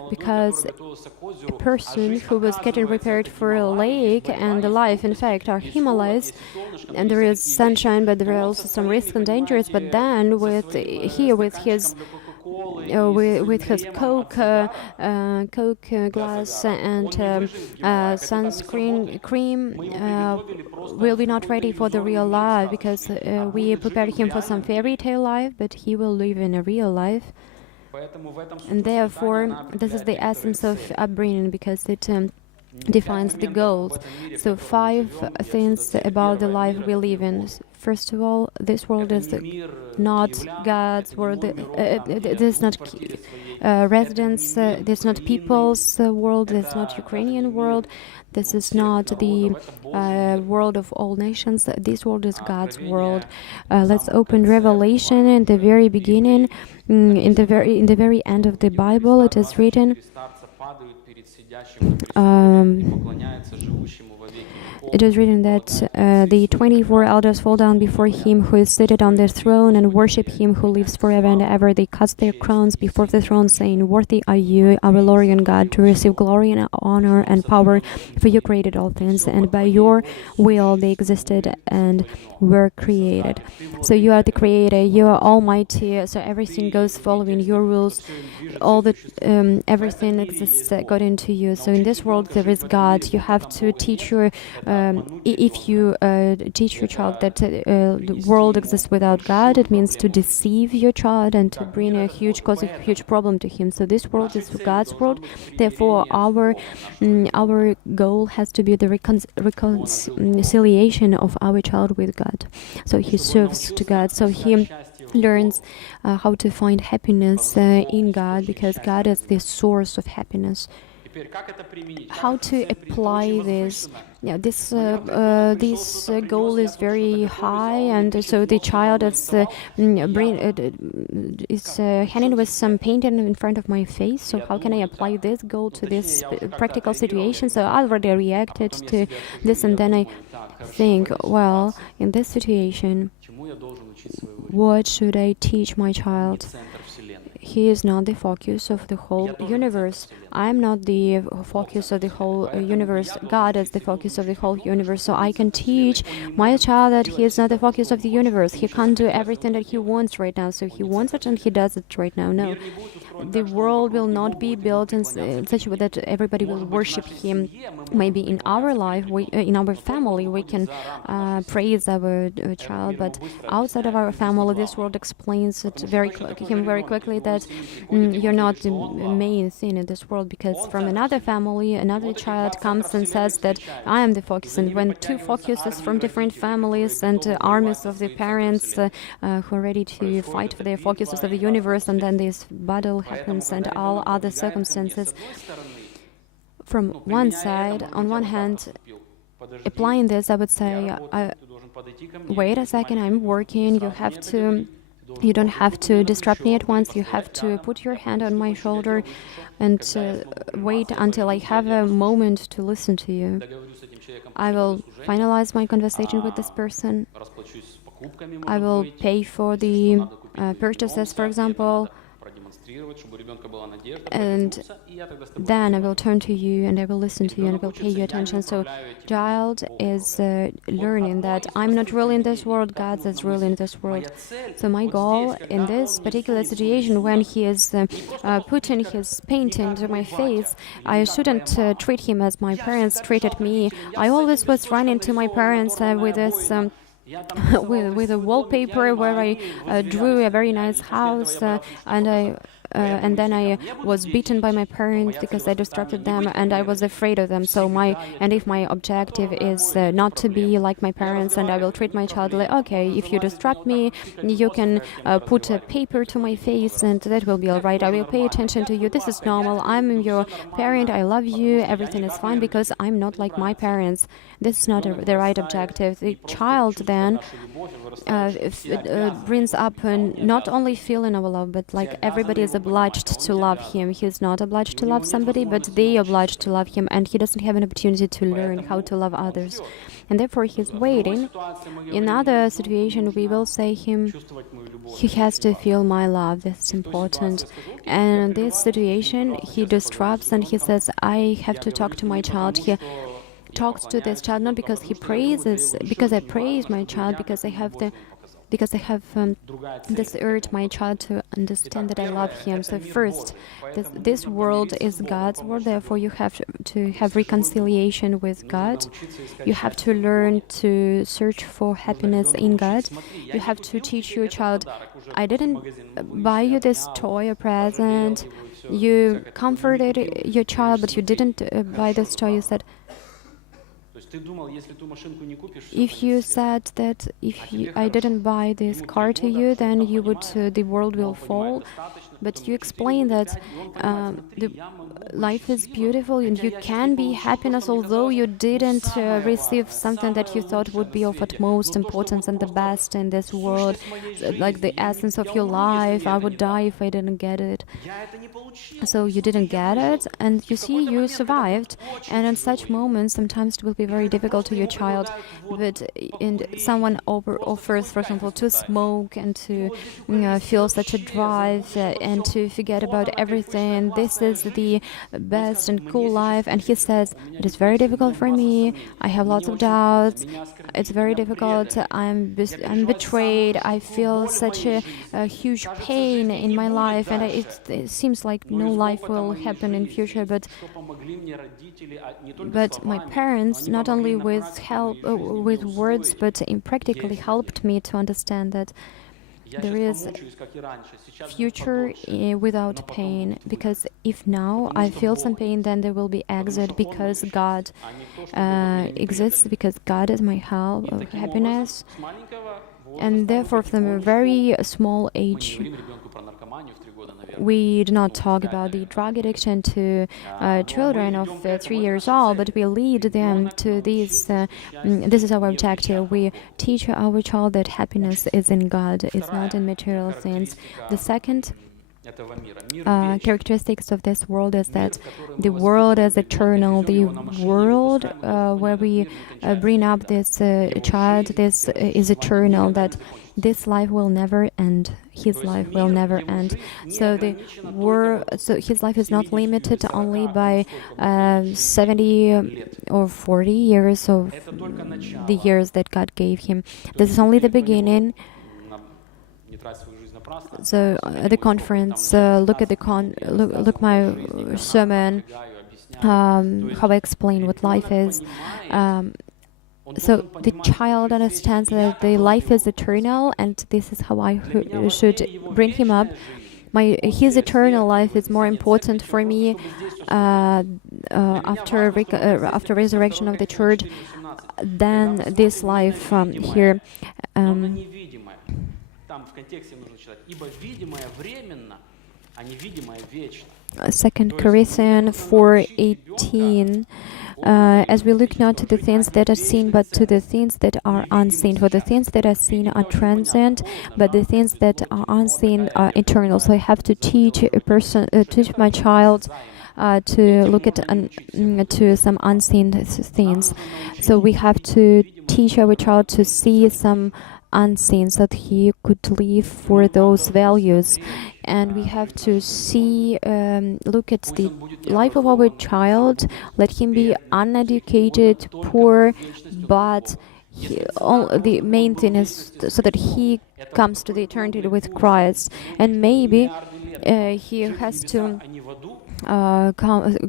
because a person who was getting prepared for a lake and the life, in fact, are Himalayas, and there is sunshine, but there are also some risks and dangers. But then with his Coke glass and sunscreen cream, will be not ready for the real life, because we prepared him for some fairy tale life, but he will live in a real life. And therefore, this is the essence of upbringing, because it defines the goals. So 5 things about the life we live in. First of all, this world is not God's world. This is not residents. This is not people's world. This is not Ukrainian world. This is not the world of all nations. This world is God's world. Let's open Revelation in the very beginning. In the very end of the Bible, it is written. It is written that the 24 elders fall down before him who is seated on the throne and worship him who lives forever and ever. They cast their crowns before the throne, saying, "Worthy are you, our Lord and God, to receive glory and honor and power, for you created all things, and by your will they existed and were created." So you are the creator, you are almighty, so everything goes following your rules. Everything exists according to you. So in this world there is God. You have to teach your if you teach your child that the world exists without God, it means to deceive your child and to bring cause a huge problem to him. So this world is God's world. Therefore, our goal has to be the reconciliation of our child with God. So he serves to God. So he learns how to find happiness in God, because God is the source of happiness. How to apply this? Yeah, this goal is very high, and so the child is handed with some painting in front of my face. So how can I apply this goal to this practical situation? So I already reacted to this, and then I think, well, in this situation, what should I teach my child? He is not the focus of the whole universe. I'm not the focus of the whole universe. God is the focus of the whole universe. So I can teach my child that he is not the focus of the universe. He can't do everything that he wants right now. So he wants it and he does it right now. No. The world will not be built in such a way that everybody will worship him. Maybe in our life, in our family, we can praise our child, but outside of our family, this world explains it very quickly that you're not the main thing in this world, because from another family, another child comes and says that I am the focus. And when 2 focuses from different families and armies of the parents who are ready to fight for their focuses of the universe, and then this battle happens and all other circumstances. From one side, on one hand, applying this, I would say, wait a second, I'm working, you don't have to disrupt me at once, you have to put your hand on my shoulder and wait until I have a moment to listen to you. I will finalize my conversation with this person. I will pay for the purchases, for example, and then I will turn to you and I will listen to you and I will pay you attention. So child is learning that I'm not ruling this world, God is ruling this world. So my goal in this particular situation, when he is putting his painting to my face, I shouldn't treat him as my parents treated me. I always was running to my parents with this with a wallpaper where I drew a very nice house, and and then I was beaten by my parents because I disrupted them, and I was afraid of them. So if my objective is not to be like my parents, and I will treat my child like, okay, if you disrupt me, you can put a paper to my face, and that will be all right. I will pay attention to you. This is normal. I'm your parent. I love you. Everything is fine because I'm not like my parents. This is not the right objective. The child then brings up not only feeling of love, but like everybody is obliged to love him. He's not obliged to love somebody, but they obliged to love him, and he doesn't have an opportunity to learn how to love others. And therefore he's waiting. In other situation, we will say him, he has to feel my love. That's important. And in this situation, he disrupts and he says, I have to talk to my child. He talks to this child not because he praises, because I praise my child, because I have this urge my child to understand that I love him. So first, this world is God's world, therefore you have to have reconciliation with God. You have to learn to search for happiness in God. You have to teach your child, I didn't buy you this toy or present. You comforted your child, but you didn't buy this toy. You said, if you said that I didn't buy this car to you, then you would the world will fall. But you explain that the life is beautiful and you can be happiness, although you didn't receive something that you thought would be of utmost importance and the best in this world, like the essence of your life. I would die if I didn't get it. So you didn't get it, and you see, you survived. And in such moments, sometimes it will be very difficult to your child. But someone offers, for example, to smoke and to feel such a drive and to forget about everything. This is the best and cool life. And he says, it is very difficult for me. I have lots of doubts. It's very difficult. I'm betrayed. I feel such a huge pain in my life, and it seems like no life will happen in future. But my parents, not only with help, with words, but practically helped me to understand that there is future without pain, because if now I feel some pain, then there will be exit, because God exists, because God is my help of happiness. And therefore from a very small age, we do not talk about the drug addiction to children of 3 years old, but we lead them to this. This is our objective. We teach our child that happiness is in God, it's not in material things. The second characteristics of this world is that the world is eternal. The world where we bring up this child, this is eternal, that this life will never end. His life will never end. So his life is not limited only by 70 or 40 years of the years that God gave him. This is only the beginning. So at the conference, look my sermon, how I explain what life is. So the child understands that the life is eternal, and this is how I should bring him up. His eternal life is more important for me after resurrection of the church than this life here. Second Corinthians 4:18. As we look not to the things that are seen, but to the things that are unseen. For the things that are seen are transient, but the things that are unseen are eternal. So I have to teach my child to look at to some unseen things. So we have to teach our child to see some unseen, so that he could live for those values. And we have to look at the life of our child. Let him be uneducated, poor, but the main thing is so that he comes to the eternity with Christ. And maybe he has to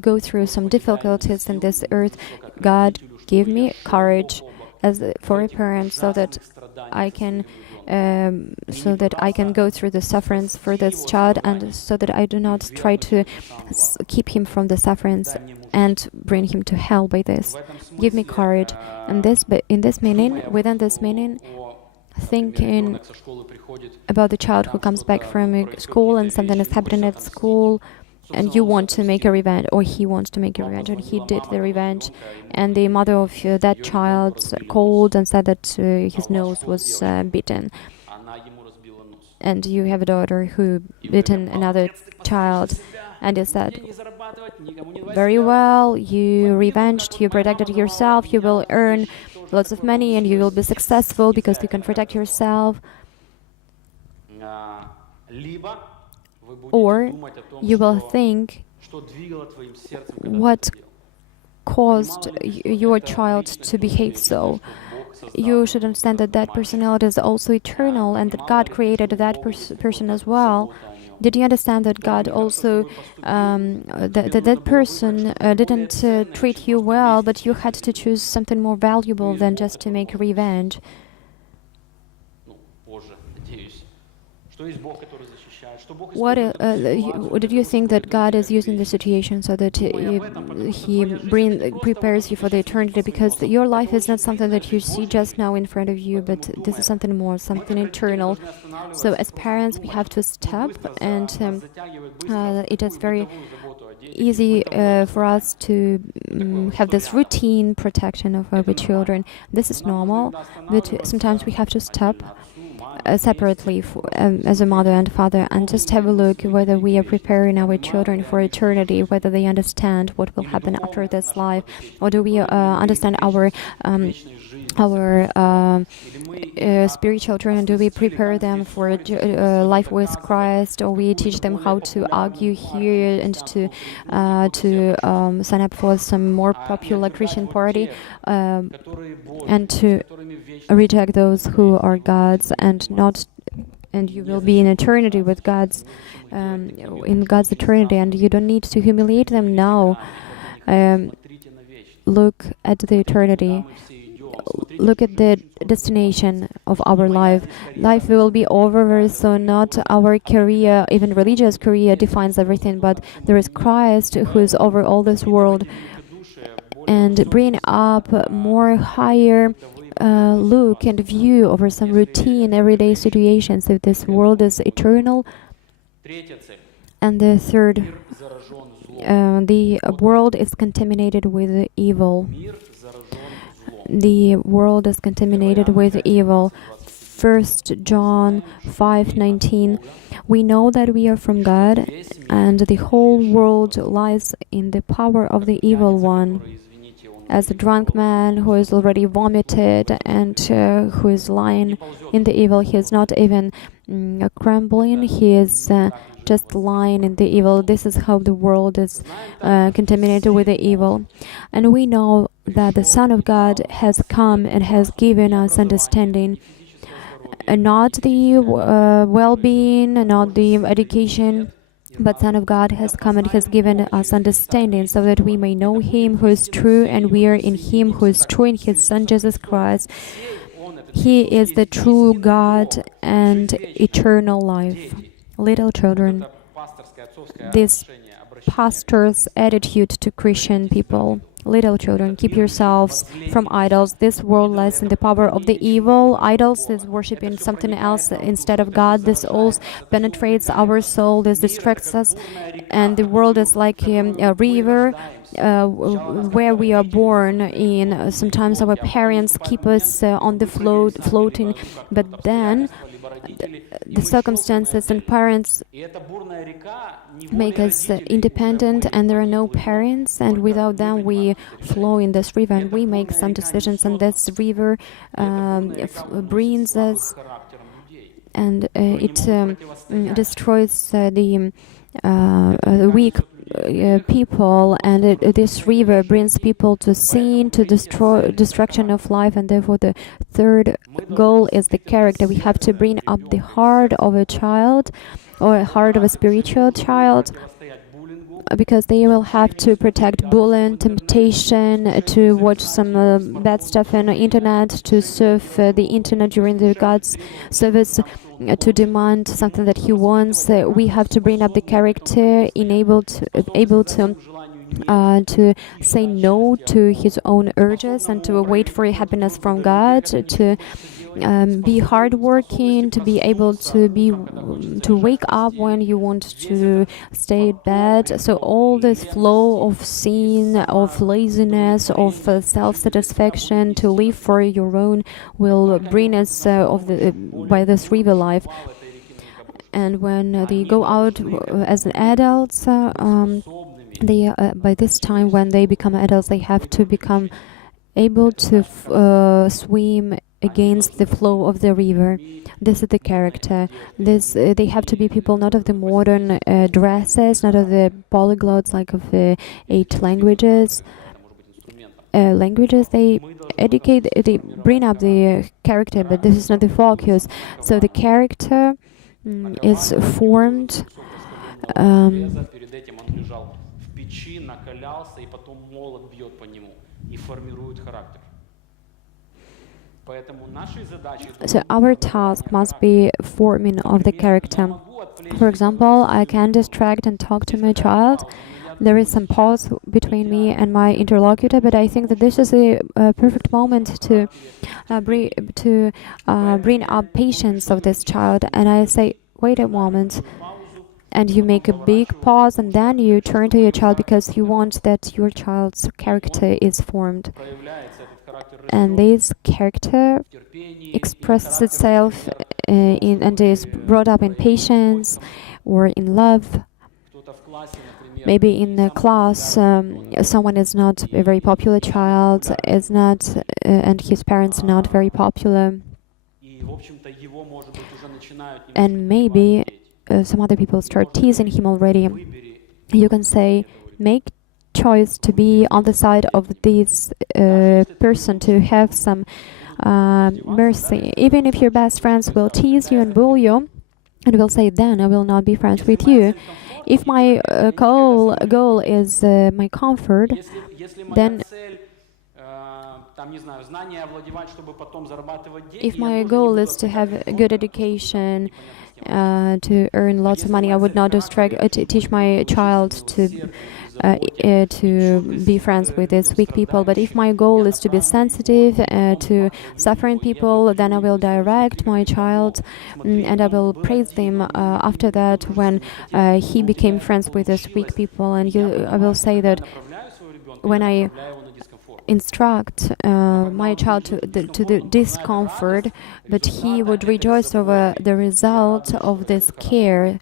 go through some difficulties in this earth. God, give me courage for a parent, so that I can so that I can go through the sufferings for this child, and so that I do not try to keep him from the sufferings and bring him to hell by this. Give me courage. And in this meaning, within this meaning, thinking about the child who comes back from school and something is happening at school, and you want to make a revenge, or he wants to make a revenge, and he did the revenge, and the mother of that child called and said that his nose was bitten, and you have a daughter who bitten another child, and you said, very well, you revenged, you protected yourself, you will earn lots of money and you will be successful because you can protect yourself. Or you will think what caused your child to behave so. You should understand that that personality is also eternal and that God created that person as well. Did you understand that God also, that person didn't treat you well, but you had to choose something more valuable than just to make revenge? What did you think that God is using the situation so that He prepares you for the eternity? Because your life is not something that you see just now in front of you, but this is something more, something eternal. So as parents, we have to stop, and it is very easy for us to have this routine protection of our children. This is normal, but sometimes we have to stop separately as a mother and father, and just have a look whether we are preparing our children for eternity, whether they understand what will happen after this life, or do we understand our spiritual children? Do we prepare them for life with Christ, or we teach them how to argue here and to sign up for some more popular Christian party, and to reject those who are God's and you will be in eternity with God's in God's eternity, and you don't need to humiliate them now. Look at the eternity. Look at the destination of our life. Life will be over very soon. Not our career, even religious career, defines everything, but there is Christ who is over all this world. And bring up more higher look and view over some routine, everyday situations. If this world is eternal. And the third, the world is contaminated with evil. The world is contaminated with evil. 1 John 5:19. We know that we are from God, and the whole world lies in the power of the evil one. As a drunk man who is already vomited and who is lying in the evil, he is not even crumbling, he is just lying in the evil. This is how the world is contaminated with the evil. And we know that the Son of God has come and has given us understanding, not the well-being, not the education, but Son of God has come and has given us understanding so that we may know Him who is true, and we are in Him who is true, in His Son Jesus Christ. He is the true God and eternal life. Little children, this pastor's attitude to Christian people. Little children, keep yourselves from idols. This world lies in the power of the evil. Idols is worshiping something else instead of God. This all penetrates our soul. This distracts us. And the world is like a river where we are born in. Sometimes our parents keep us on the floating, but then the circumstances and parents make us independent, and there are no parents, and without them we flow in this river and we make some decisions, and this river brings us, and it destroys the weak people, and this river brings people to sin, to destruction of life. And therefore the third goal is the character. We have to bring up the heart of a child, or a heart of a spiritual child, because they will have to protect bullying, temptation, to watch some bad stuff on the internet, to surf the internet during the God's service, to demand something that he wants. We have to bring up the character, able to say no to his own urges and to wait for happiness from God, to be hardworking, to be able to wake up when you want to stay in bed. So all this flow of sin, of laziness, of self-satisfaction, to live for your own, will bring us by this river life. And when they go out as adults, they by this time, when they become adults, they have to become able to swim against the flow of the river. This is the character. They have to be people not of the modern dresses, not of the polyglots, like of the 8 languages. They educate, they bring up the character, but this is not the focus. So the character is formed. So our task must be forming of the character. For example, I can distract and talk to my child. There is some pause between me and my interlocutor, but I think that this is a perfect moment to bring up patience of this child. And I say, wait a moment. And you make a big pause, and then you turn to your child because you want that your child's character is formed. And this character expresses itself and is brought up in patience or in love. Maybe in the class, someone is not a very popular child, and his parents are not very popular. And maybe some other people start teasing him already. You can say, make choice to be on the side of this person, to have some mercy. Even if your best friends will tease you and bully you, and will say, then I will not be friends with you. If my goal is my comfort, then if my goal is to have a good education, to earn lots of money, I would not teach my child to be friends with these weak people. But if my goal is to be sensitive to suffering people, then I will direct my child and I will praise them after that when he became friends with these weak people. And I will say that when I instruct my child to the discomfort, but he would rejoice over the result of this care.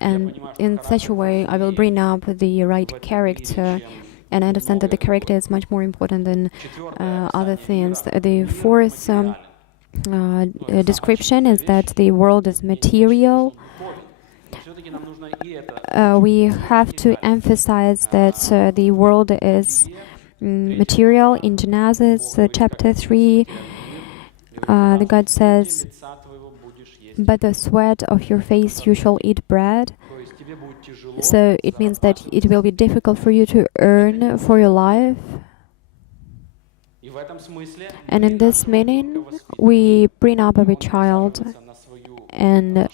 And in such a way, I will bring up the right character. And I understand that the character is much more important than other things. The fourth description is that the world is material. We have to emphasize that the world is material. In Genesis chapter 3, the God says, by the sweat of your face you shall eat bread. So it means that it will be difficult for you to earn for your life. And in this meaning, we bring up a child, and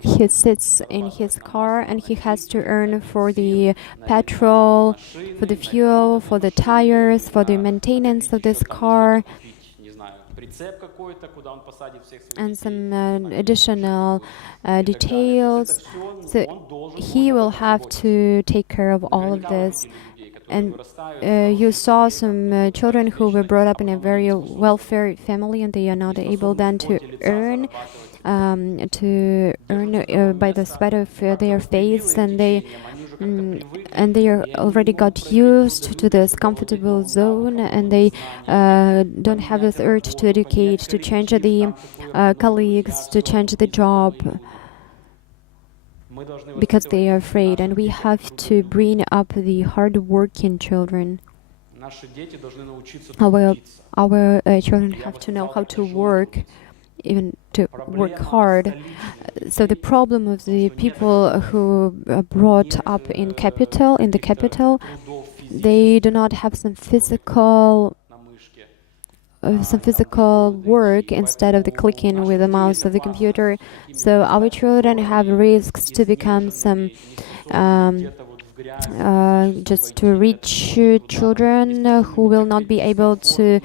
he sits in his car and he has to earn for the petrol, for the fuel, for the tires, for the maintenance of this car, and some additional details. So he will have to take care of all of this. And you saw some children who were brought up in a very welfare family, and they are not able then to earn by the sweat of their face, and they are already got used to this comfortable zone, and they don't have this urge to educate, to change the colleagues, to change the job, because they are afraid. And we have to bring up the hard-working children. Our children have to know how to work. even to work hard. So the problem of the people who are brought up in the capital, they do not have some physical work instead of the clicking with the mouse of the computer. So our children have risks to become some just to reach children who will not be able to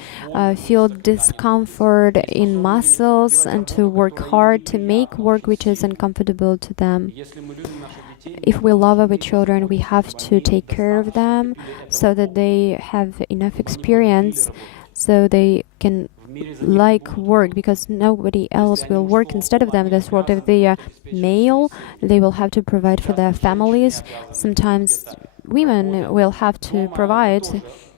feel discomfort in muscles and to work hard to make work which is uncomfortable to them. If we love our children, we have to take care of them so that they have enough experience so they can like work, because nobody else will work instead of them this world. If they are male, they will have to provide for their families. Sometimes women will have to provide,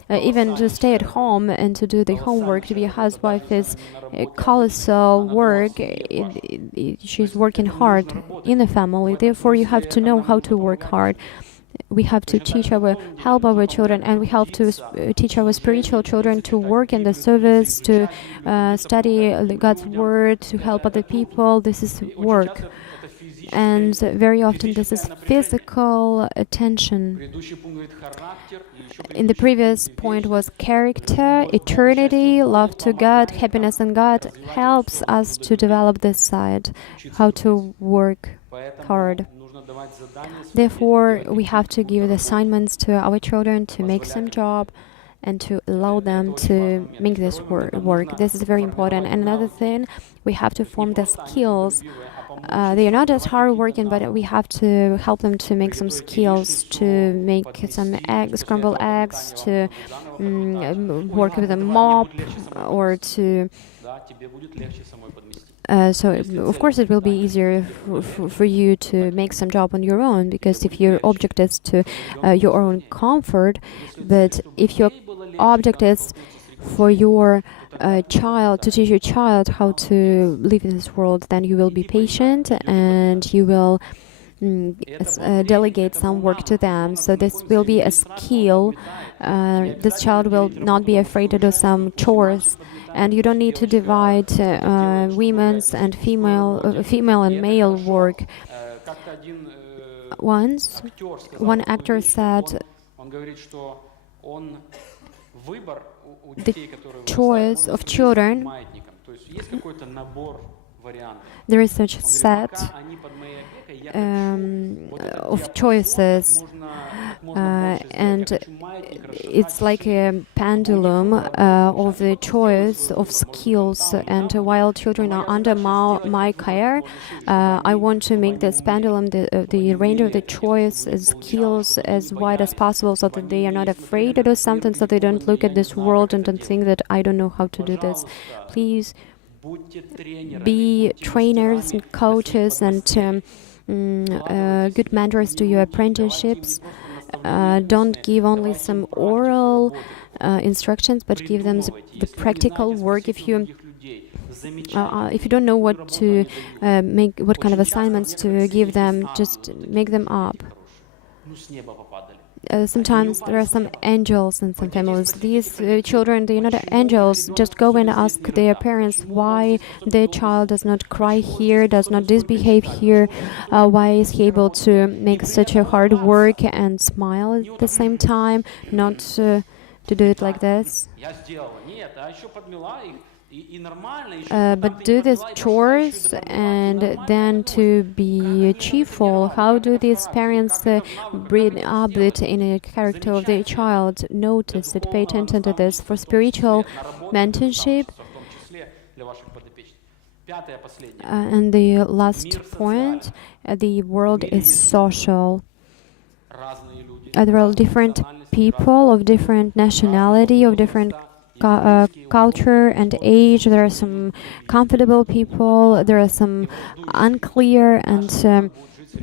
even to stay at home and to do the homework. To be a housewife is a colossal work. She's working hard in the family. Therefore, you have to know how to work hard. We have to help our children, and we have to teach our spiritual children to work in the service, to study God's word, to help other people. This is work. And very often this is physical attention. In the previous point was character, eternity, love to God, happiness in God helps us to develop this side, how to work hard. Therefore, we have to give the assignments to our children to make some job and to allow them to make this work. This is very important. And another thing, we have to form the skills. They are not just hard working, but we have to help them to make some skills, to make some scrambled eggs, to work with a mop, or to so of course it will be easier for you to make some job on your own, because if your object is to your own comfort, but if your object is for your child, to teach your child how to live in this world, then you will be patient and you will delegate some work to them. So this will be a skill. This child will not be afraid to do some chores. And you don't need to divide women's and female and male work. Once, one actor said the choice of children, there is such a set of choices, and it's like a pendulum of the choice of skills. And while children are under my care, I want to make this pendulum, the range of the choice skills as wide as possible, so that they are not afraid to do something, so they don't look at this world and don't think that I don't know how to do this. Please be trainers and coaches and good mentors to your apprenticeships. Don't give only some oral instructions, but give them the practical work. If you don't know what to make, what kind of assignments to give them, just make them up. Sometimes there are some angels in some families. These children, they are not angels. Just go and ask their parents why their child does not cry here, does not misbehave here, why is he able to make such a hard work and smile at the same time, not to do it like this. But do these chores and then to be cheerful. How do these parents bring up it in a character of their child? Notice it, pay attention to this. For spiritual mentorship, and the last point, the world is social. There are different people of different nationality, of different culture and age. There are some comfortable people, there are some unclear and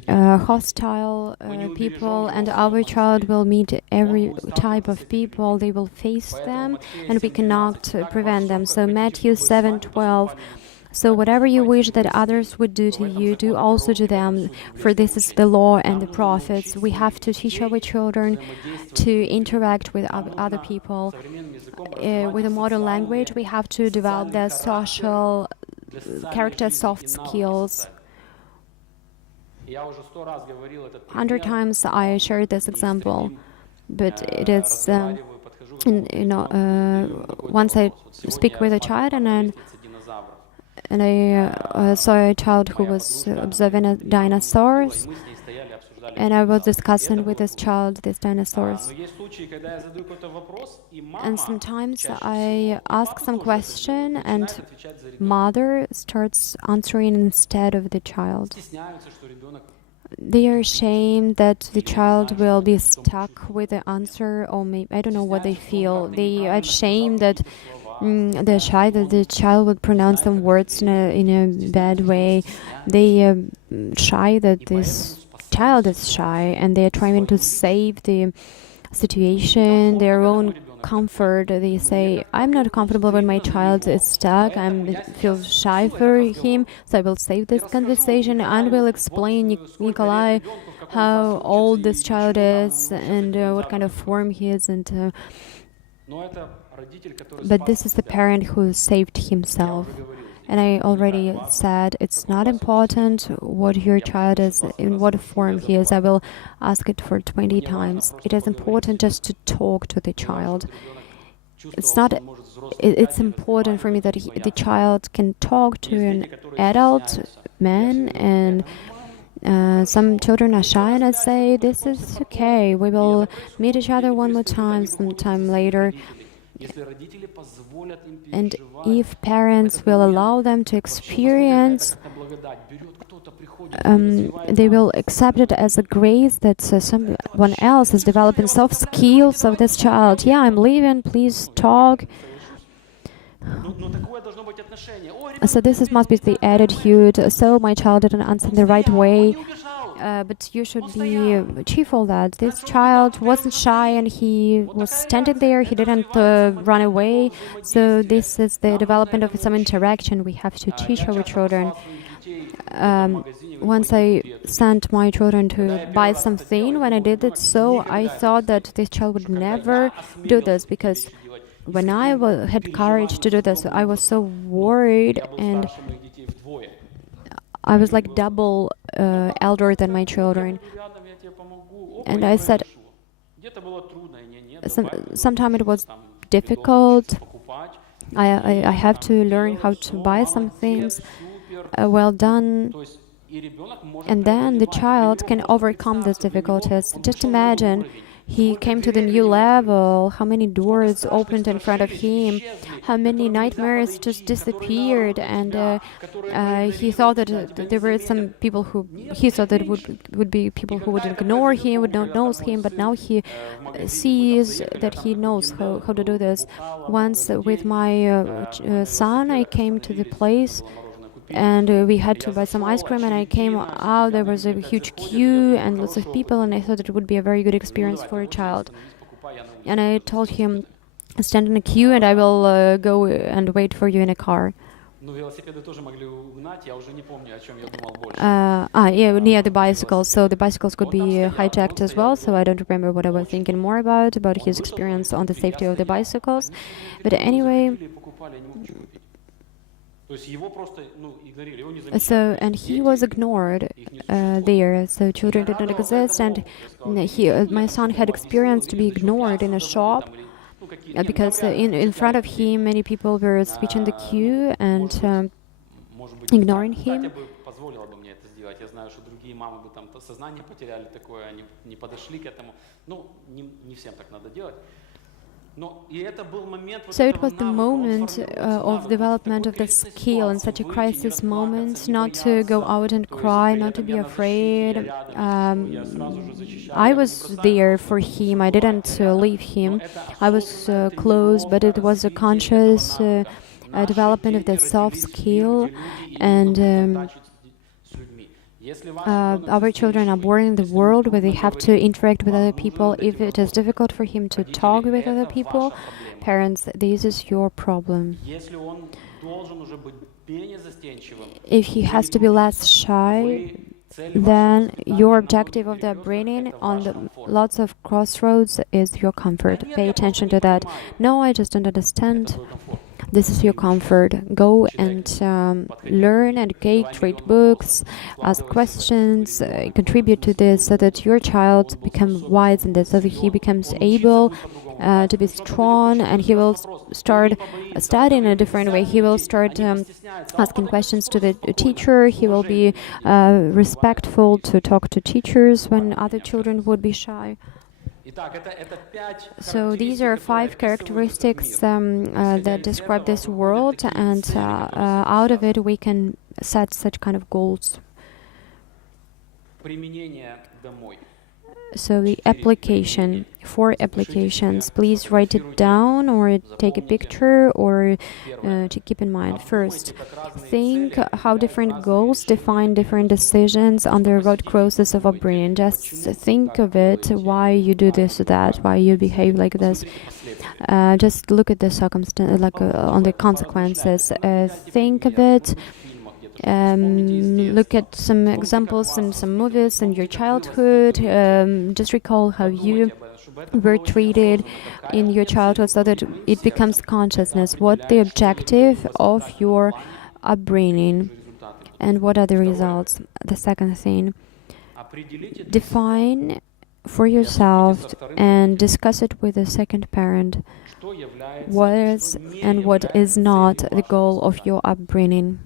hostile people, and our child will meet every type of people. They will face them, and we cannot prevent them. So Matthew 7:12. So whatever you wish that others would do to you, do also to them, for this is the law and the prophets. We have to teach our children to interact with other people. With a modern language, we have to develop their social character soft skills. 100 times I shared this example, but it is, once I speak with a child and I saw a child who was observing dinosaurs, and I was discussing with this child these dinosaurs. And sometimes I ask some question and mother starts answering instead of the child. They are ashamed that the child will be stuck with the answer, or maybe I don't know what they feel. They are ashamed that they're shy that the child would pronounce some words in a bad way. They shy that this child is shy, and they are trying to save the situation, their own comfort. They say, I'm not comfortable when my child is stuck, I feel shy for him, so I will save this conversation and will explain Nikolai how old this child is and what kind of form he is. And but this is the parent who saved himself. And I already said it's not important what your child is, in what form he is. I will ask it for 20 times. It is important just to talk to the child. It's important for me that the child can talk to an adult man, and some children are shy and I say, this is okay, we will meet each other one more time sometime later. And if parents will allow them to experience, they will accept it as a grace that someone else is developing soft skills of this child. Yeah, I'm leaving, please talk. So must be the attitude. So my child didn't answer in the right way. But you should be cheerful that this child wasn't shy and he was standing there, he didn't run away. So this is the development of some interaction we have to teach our children. Once I sent my children to buy something, when I did it, so I thought that this child would never do this, because when I had courage to do this, I was so worried, and I was like double elder than my children. And I said, sometimes it was difficult. I have to learn how to buy some things. Well done. And then the child can overcome these difficulties. Just imagine, he came to the new level, how many doors opened in front of him, how many nightmares just disappeared, and he thought that there were some people who, he thought that would be people who would ignore him, would not know him, but now he sees that he knows how to do this. Once with my son, I came to the place, and we had to buy some ice cream, and I came out, there was a huge queue and lots of people, and I thought it would be a very good experience for a child. And I told him, stand in a queue and I will go and wait for you in a car. Near the bicycles. So the bicycles could be hijacked as well, so I don't remember what I was thinking more about his experience on the safety of the bicycles. But anyway, so, and he was ignored there, so children did not exist, and my son had experienced to be ignored in a shop, because in front of him many people were switching the queue and ignoring him. So it was the moment of development of the skill in such a crisis moment, not to go out and cry, not to be afraid. I was there for him, I didn't leave him. I was close, but it was a conscious development of the soft skill, and our children are born in the world where they have to interact with other people. If it is difficult for him to talk with other people, parents, this is your problem. If he has to be less shy, then your objective of the upbringing on the lots of crossroads is your comfort. Pay attention to that. No, I just don't understand. This is your comfort. Go and learn, educate, read books, ask questions, contribute to this so that your child becomes wise in this, so that he becomes able to be strong, and he will start studying in a different way. He will start asking questions to the teacher. He will be respectful to talk to teachers when other children would be shy. So these are 5 characteristics that describe this world, and out of it we can set such kind of goals. So the application, 4 applications. Please write it down or take a picture or to keep in mind. First, think how different goals define different decisions on the road process of upbringing. Just think of it, why you do this or that, why you behave like this. Just look at the circumstance, like on the consequences. Think of it. Look at some examples in some movies in your childhood. Just recall how you were treated in your childhood so that it becomes consciousness. What the objective of your upbringing and what are the results. The second thing, define for yourself and discuss it with the second parent what is and what is not the goal of your upbringing.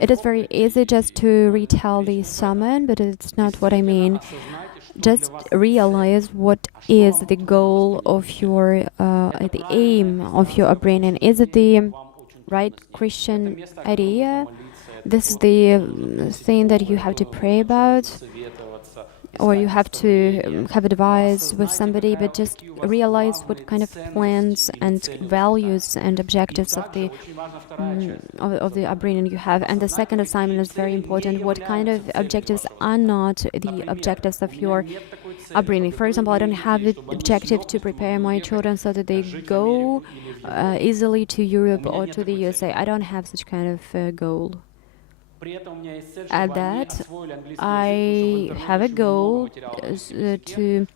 It is very easy just to retell the sermon, but it's not what I mean. Just realize what is the goal of your, the aim of your upbringing. Is it the right Christian idea? This is the thing that you have to pray about, or you have to have advice with somebody, but just realize what kind of plans and values and objectives of the upbringing you have. And the second assignment is very important. What kind of objectives are not the objectives of your upbringing? For example, I don't have the objective to prepare my children so that they go easily to Europe or to the USA. I don't have such kind of goal. At that, I have a goal to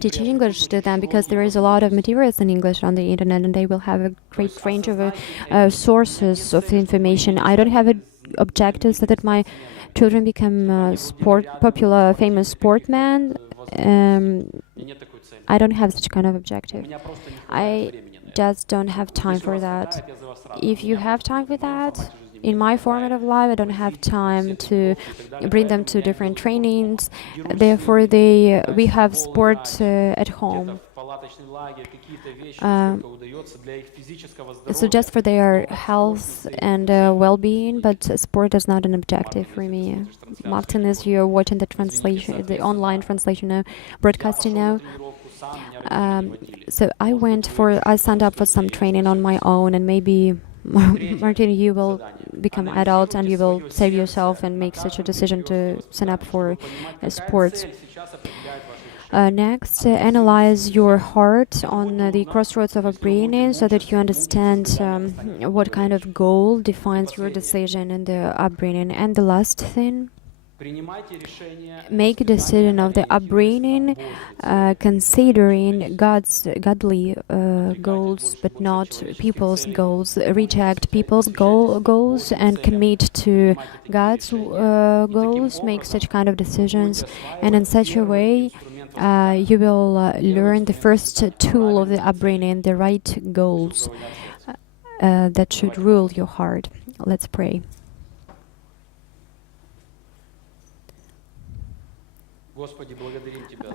teach English to them, because there is a lot of materials in English on the internet, and they will have a great range of sources of information. I don't have an objective so that my children become popular, famous sportmen. I don't have such kind of objective. I just don't have time for that. If you have time for that, in my format of life, I don't have time to bring them to different trainings. Therefore, we have sport at home. So just for their health and well-being, but sport is not an objective for me. Martin, as you're watching the translation, the online translation now, broadcasting now. So I signed up for some training on my own, and maybe Martin, you will become adult and you will save yourself and make such a decision to sign up for sports. Next, analyze your heart on the crossroads of upbringing so that you understand what kind of goal defines your decision in the upbringing. And the last thing, make a decision of the upbringing considering godly goals, but not people's goals. Reject people's goals and commit to God's goals. Make such kind of decisions, and in such a way you will learn the first tool of the upbringing, the right goals that should rule your heart. Let's pray.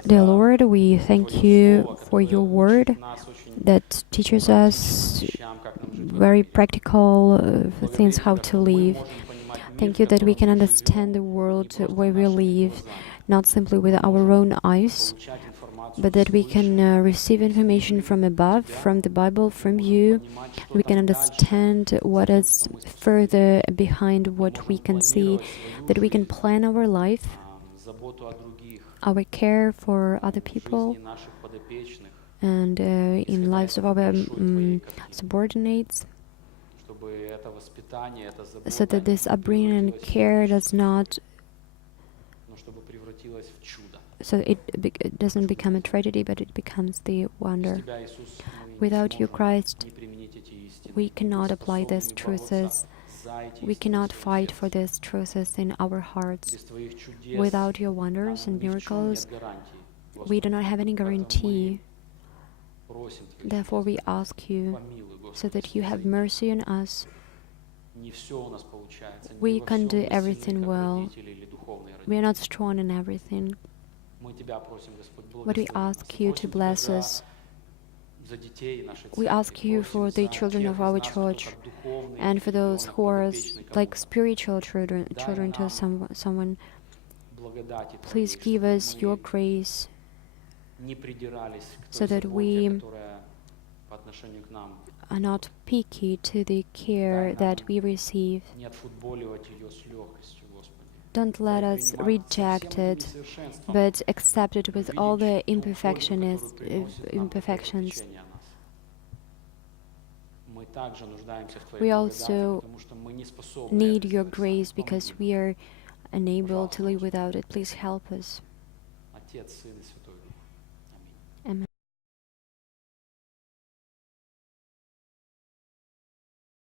Dear Lord, we thank you for your word that teaches us very practical things how to live. Thank you that we can understand the world where we live, not simply with our own eyes, but that we can receive information from above, from the Bible, from you. We can understand what is further behind what we can see, that we can plan our life, our care for other people, and in lives of our subordinates, so that this upbringing and care does not, so it doesn't become a tragedy, but it becomes the wonder. Without you, Christ, we cannot apply these truths. We cannot fight for these truths in our hearts. Without your wonders and miracles, we do not have any guarantee. Therefore, we ask you so that you have mercy on us. We can do everything well. We are not strong in everything. But we ask you to bless us. We ask you for the children of our church and for those who are like spiritual children to someone. Please give us your grace so that we are not picky to the care that we receive. Don't let us reject it, but accept it with all the imperfections. We also need your grace because we are unable to live without it. Please help us.